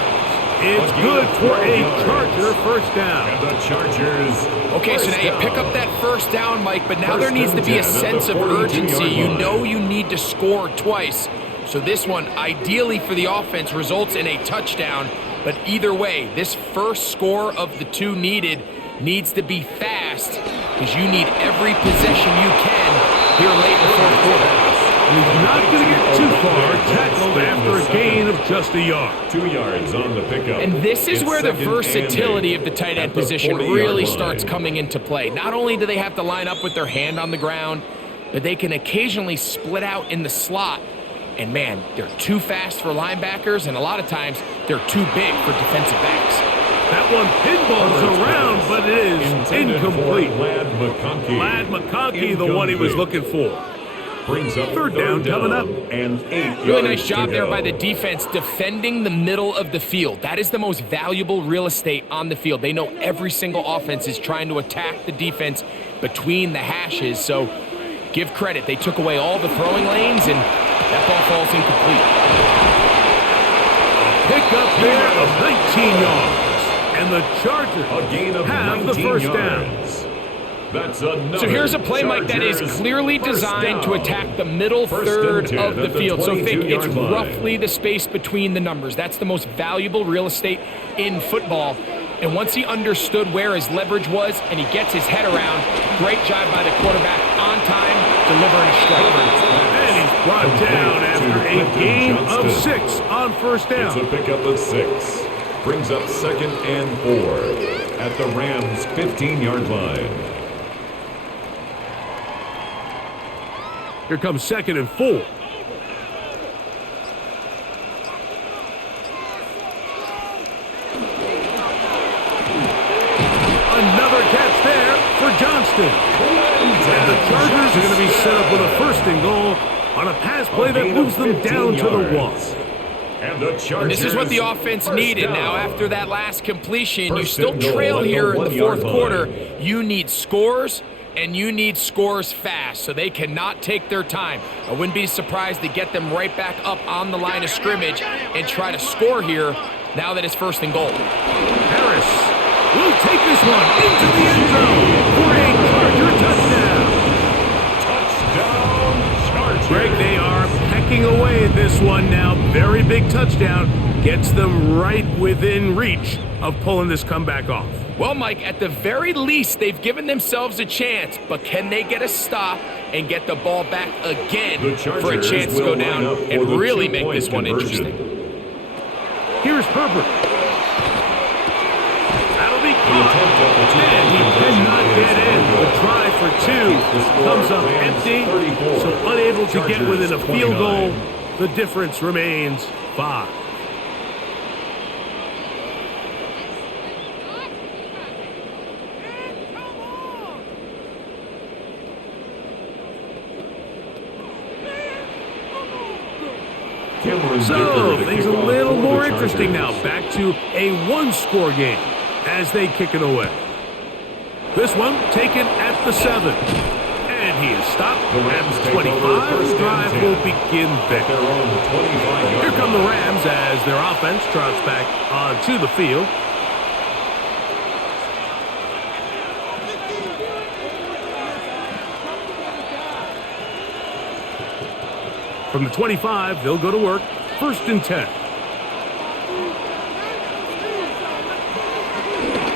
It's good for a Charger first down. And the Chargers. Okay, so now you pick up that first down, Mike, but now there needs to be a sense of urgency. You know you need to score twice. So this one, ideally for the offense, results in a touchdown. But either way, this first score of the 2 needed needs to be fast, because you need every possession you can here late in the fourth quarter. He's not going to get too far. Tackled after a gain of just a yard. 2 yards on the pickup. And this is where the second versatility and of the tight end at the position 40-yard really line. starts coming into play. Not only do they have to line up with their hand on the ground, but they can occasionally split out in the slot. And man, they're too fast for linebackers, and a lot of times they're too big for defensive backs. That one pinballs around, but it is incomplete. Lad McConkey, the one he was looking for. Brings up Third down coming up. And 8 Really yards nice job to there go. by the defense defending the middle of the field. That is the most valuable real estate on the field. They know every single offense is trying to attack the defense between the hashes, so give credit. They took away all the throwing lanes, and that ball falls incomplete. Pick up there of 19 yards, and the Chargers A gain of have 19 the first down. yards. That's another So here's a play, Mike, that is Chargers clearly first designed to down. attack the middle First third and 10 of the at the field. So think it's 22-yard line. roughly the space between the numbers. That's the most valuable real estate in football. And once he understood where his leverage was and he gets his head around, great job by the quarterback on time, delivering a strike. And he's brought down after a gain of 6 on first It's a down. pickup of 6. Brings up 2nd and 4 at the Rams' 15-yard line. Here comes 2nd and 4. Another catch there for Johnston. And the Chargers are going to be set up with a 1st and goal on a pass play that moves them down to the 1. And the Chargers. And this is what the offense first needed. down. Now, after that last completion, you First still and goal trail at the here in the 1-yard fourth line. quarter. You need scores, and you need scores fast, so they cannot take their time. I wouldn't be surprised to get them right back up on the line of scrimmage and try to score here now that it's 1st and goal. Harris will take this one into the end zone for a Charger touchdown. Touchdown, Chargers. Greg, they are pecking away at this one now. Very big touchdown. Gets them right within reach of pulling this comeback off. Well, Mike, at the very least, they've given themselves a chance, but can they get a stop and get the ball back again The for a Chargers chance to go will down line up for and the really make two-point this one conversion. interesting? Here's Herbert. That'll be The attempt at the and he two-point cannot conversion get in. is The good. try for 2 The score, comes up Rams empty, 34, so unable to get Chargers within a field goal. 29. The difference remains 5. Cameron So, Dicker to things a kick off little for the more interesting Chargers. now. Back to a one-score game as they kick it away. This one taken at the 7. And he is stopped The at Rams the take 25. over first The and drive 10. will begin Their there. own 25-yard Here come the line. Rams as their offense trots back onto the field. From the 25, they'll go to work. 1st and 10.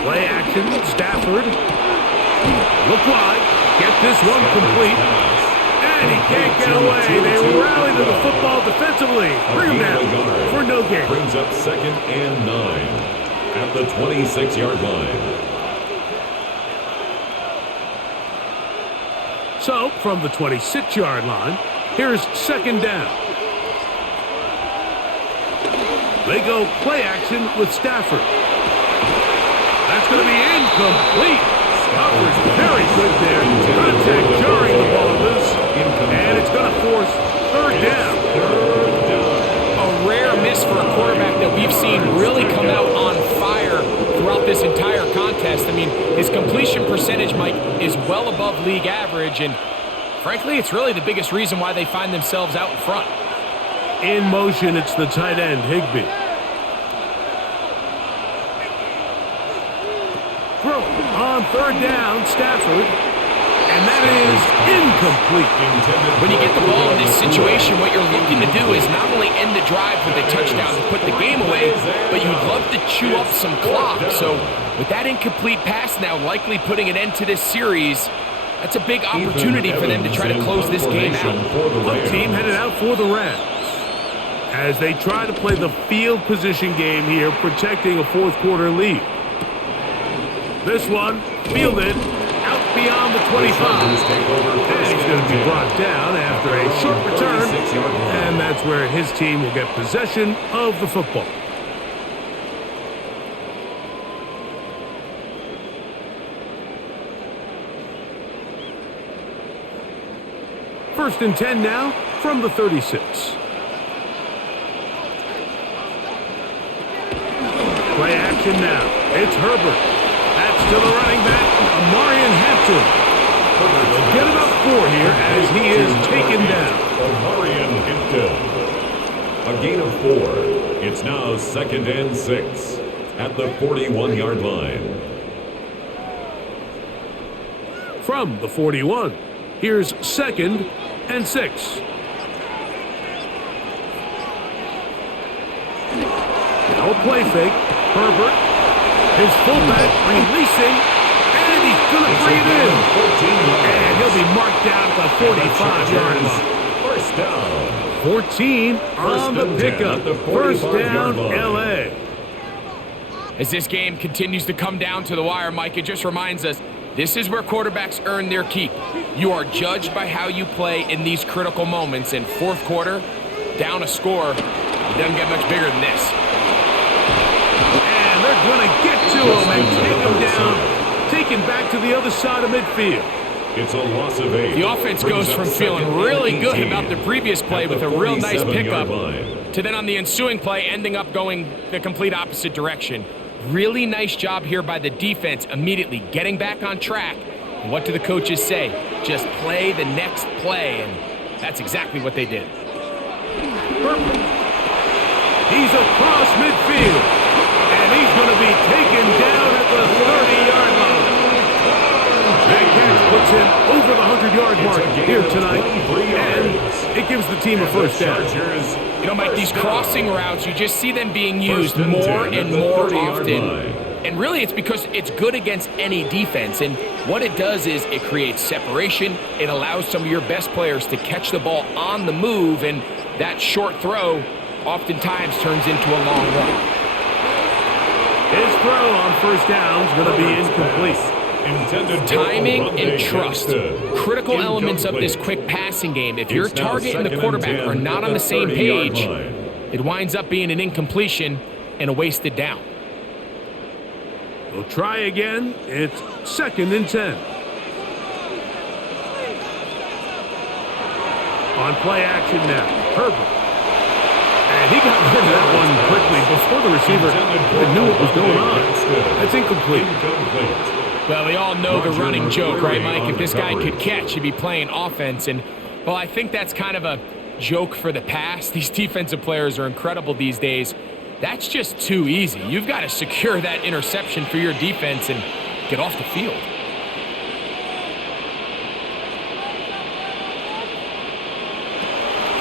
Play action, Stafford. Look wide, get this one complete. And he can't get away. They rally to the football defensively. Bring him down for no gain. Brings up 2nd and 9 at the 26-yard line. So, from the 26-yard line, here's 2nd down. They go play action with Stafford. That's going to be incomplete. Stafford's very good there. Contact jarring the ball loose. And it's going to force 3rd down. A rare miss for a quarterback that we've seen really come out on fire throughout this entire contest. I mean, his completion percentage, Mike, is well above league average, and frankly, it's really the biggest reason why they find themselves out in front. In motion, it's the tight end, Higbee. Throw on 3rd down, Stafford. And that is incomplete. When you get the ball in this situation, what you're looking to do is not only end the drive with a touchdown to put the game away, but you'd love to chew up some clock. So with that incomplete pass now likely putting an end to this series, that's a big opportunity for them to try to close this game out. One team headed out for the Rams as they try to play the field position game here, protecting a 4th quarter lead. This one fielded out beyond the 25. And he's going going to be brought down after a short return, and that's where his team will get possession of the football. First and 10 now from the 36. Play action now. It's Herbert. That's to the running back, Amarian Hampton. He'll get about 4 here as he is taken down. Amarian Hampton. A gain of 4. It's now 2nd and 6 at the 41-yard line. From the 41, here's 2nd and 6. Now a play fake. Herbert, his fullback releasing, and he's going to bring it in. And he'll be marked down at the 45-yard line. First down. 14 on the pickup. First down, LA. As this game continues to come down to the wire, Mike, it just reminds us, this is where quarterbacks earn their keep. You are judged by how you play in these critical moments. In fourth quarter, down a score, it doesn't get much bigger than this. And they're going to get to him and take him down, taken back to the other side of midfield. It's a loss of 8. The offense goes from feeling really good about the previous play with a real nice pickup to then on the ensuing play ending up going the complete opposite direction. Really nice job here by the defense, immediately getting back on track. And what do the coaches say? Just play the next play, and that's exactly what they did. He's across midfield, and he's going to be taken down at the 30-yard line. That catch puts him over the 100-yard mark here tonight, and it gives the team a first down. You know, Mike, these crossing routes, you just see them being used more and more often. And really, it's because it's good against any defense. And what it does is it creates separation. It allows some of your best players to catch the ball on the move. And that short throw oftentimes turns into a long run. His throw on first down is going to be incomplete. Timing and trust, critical elements of this quick passing game. If your target and the quarterback are not on the same page, it winds up being an incompletion and a wasted down. We'll try again. It's 2nd and 10. On play action now, Herbert. And he got rid of that one quickly before the receiver even knew what was going on. That's incomplete. Well, we all know the running joke, right, Mike? If this guy could catch, he'd be playing offense. And, well, I think that's kind of a joke for the past. These defensive players are incredible these days. That's just too easy. You've got to secure that interception for your defense and get off the field.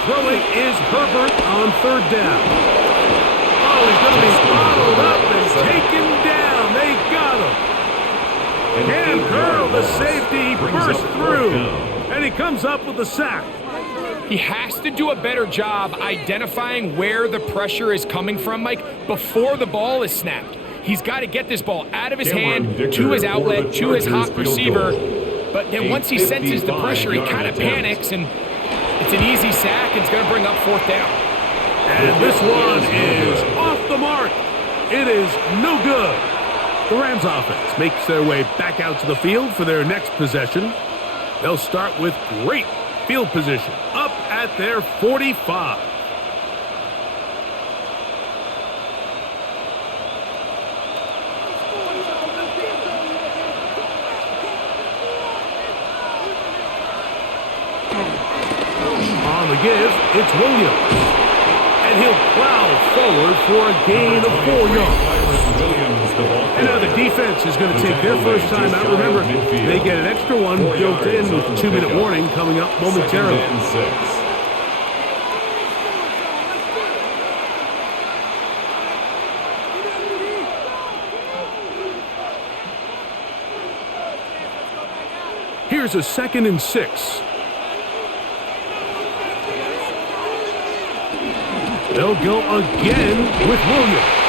Throwing is Herbert on 3rd down. Oh, he's going to be bottled up and taken down. They got him. Cam Curl, the safety, burst through, and he comes up with the sack. He has to do a better job identifying where the pressure is coming from, Mike, before the ball is snapped. He's got to get this ball out of his hand, to his outlet, to his hot receiver. But then once he senses the pressure, he kind of panics, and it's an easy sack, and it's going to bring up 4th down. And this one is off the mark. It is no good. The Rams offense makes their way back out to the field for their next possession. They'll start with great field position up at their 45. On the give, it's Williams. And he'll plow forward for a gain of 4 yards. And now the defense is going to take their first time out. Remember, they get an extra one built in with a 2-minute warning coming up momentarily. Here's a 2nd and 6. They'll go again with Williams.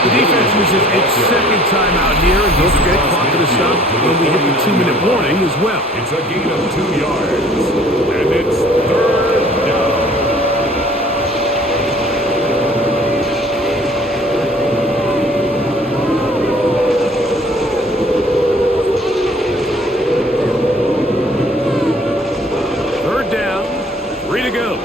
The defense uses its second timeout here, and don't forget clock to stop when we hit the 2-minute warning as well. It's a gain of 2 yards, and it's third down. Third down, 3 to go.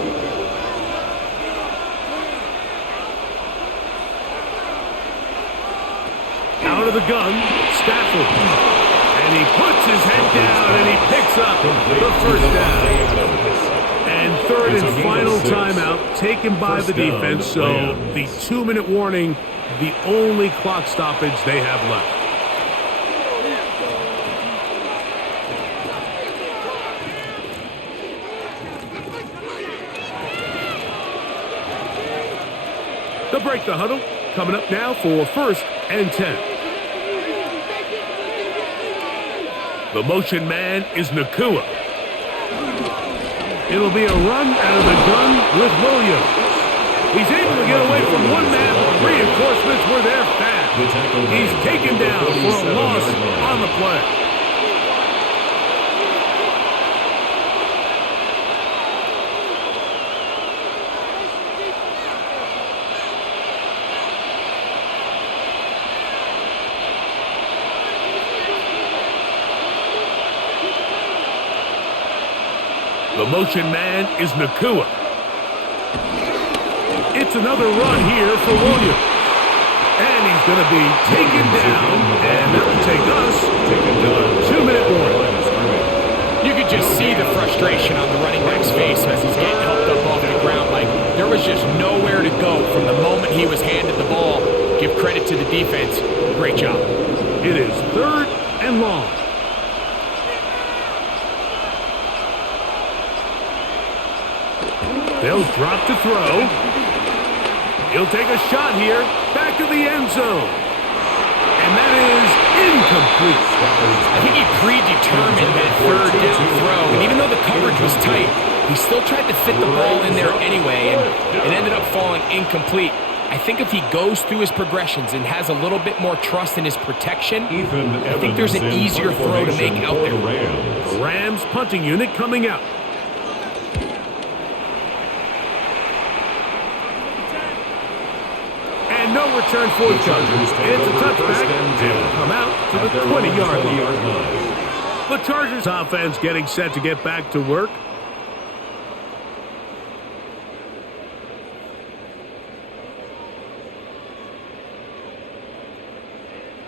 Out of the gun, Stafford. And he puts his head down and he picks up the first down. And third and final timeout taken by the defense, so the 2-minute warning, the only clock stoppage they have left. They'll break the huddle. Coming up now for 1st and 10. The motion man is Nakua. It'll be a run out of the gun with Williams. He's able to get away from one man, but the reinforcements were there fast. He's taken down for a loss on the play. The motion man is Nakua. It's another run here for Williams. And he's going to be taken down, and that will take us to the 2-minute warning. You could just see the frustration on the running back's face as he's getting helped up off the ground. Like, there was just nowhere to go from the moment he was handed the ball. Give credit to the defense. Great job. It is 3rd and long. They'll drop to throw. He'll take a shot here. Back to the end zone. And that is incomplete. I think he predetermined that third down throw. And even though the coverage was tight, he still tried to fit the ball in there anyway. And it ended up falling incomplete. I think if he goes through his progressions and has a little bit more trust in his protection, I think there's an easier throw to make out there. The Rams punting unit coming out. And no return for the Chargers. It's a touchback. They'll come out to the 20-yard line. The Chargers offense getting set to get back to work.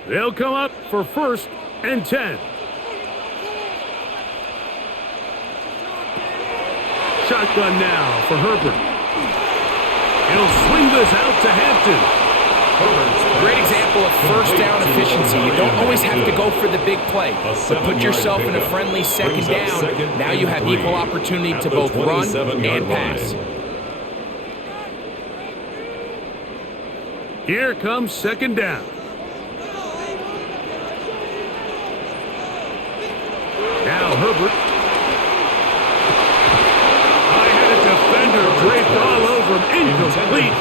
They'll come up for 1st and 10. Shotgun now for Herbert. He'll swing this out to Hampton. Great example of first down efficiency. You don't always have to go for the big play, but put yourself in a friendly second down. Now you have equal opportunity to both run and pass. Here comes 2nd down. Now Herbert. I had a defender draped all over him. Incomplete.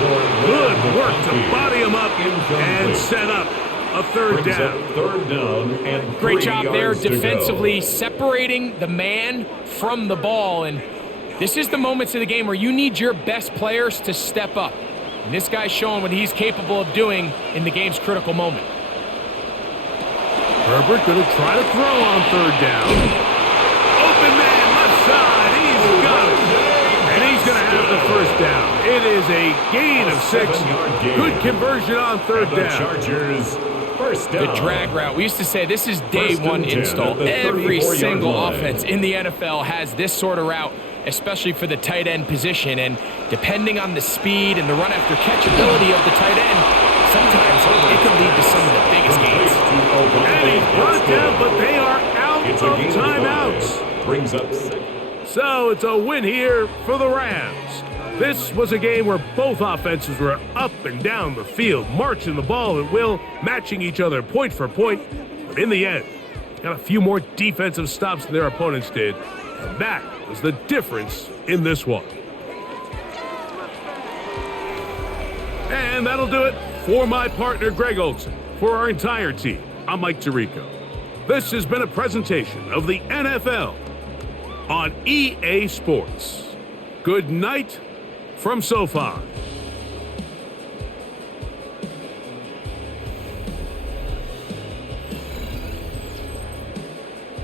Good work to body him up and set up a 3rd down. 3rd down and Great job there defensively, separating the man from the ball. And this is the moments of the game where you need your best players to step up. And this guy's showing what he's capable of doing in the game's critical moment. Herbert going to try to throw on 3rd down. Open man, left side. He's got it. And he's going to have the 1st down. It is a gain of 6. Good conversion on 3rd down. Chargers, 1st down. The drag route. We used to say this is day one install. Every single offense in the NFL has this sort of route, especially for the tight end position. And depending on the speed and the run after catch ability of the tight end, sometimes it can lead to some of the biggest gains. And he's brought down, but they are out of timeouts. Brings up 6. So it's a win here for the Rams. This was a game where both offenses were up and down the field, marching the ball at will, matching each other point for point. But in the end, got a few more defensive stops than their opponents did. And that was the difference in this one. And that'll do it For my partner, Greg Olson, for our entire team, I'm Mike Tirico. This has been a presentation of the NFL on EA Sports. Good night from SoFi.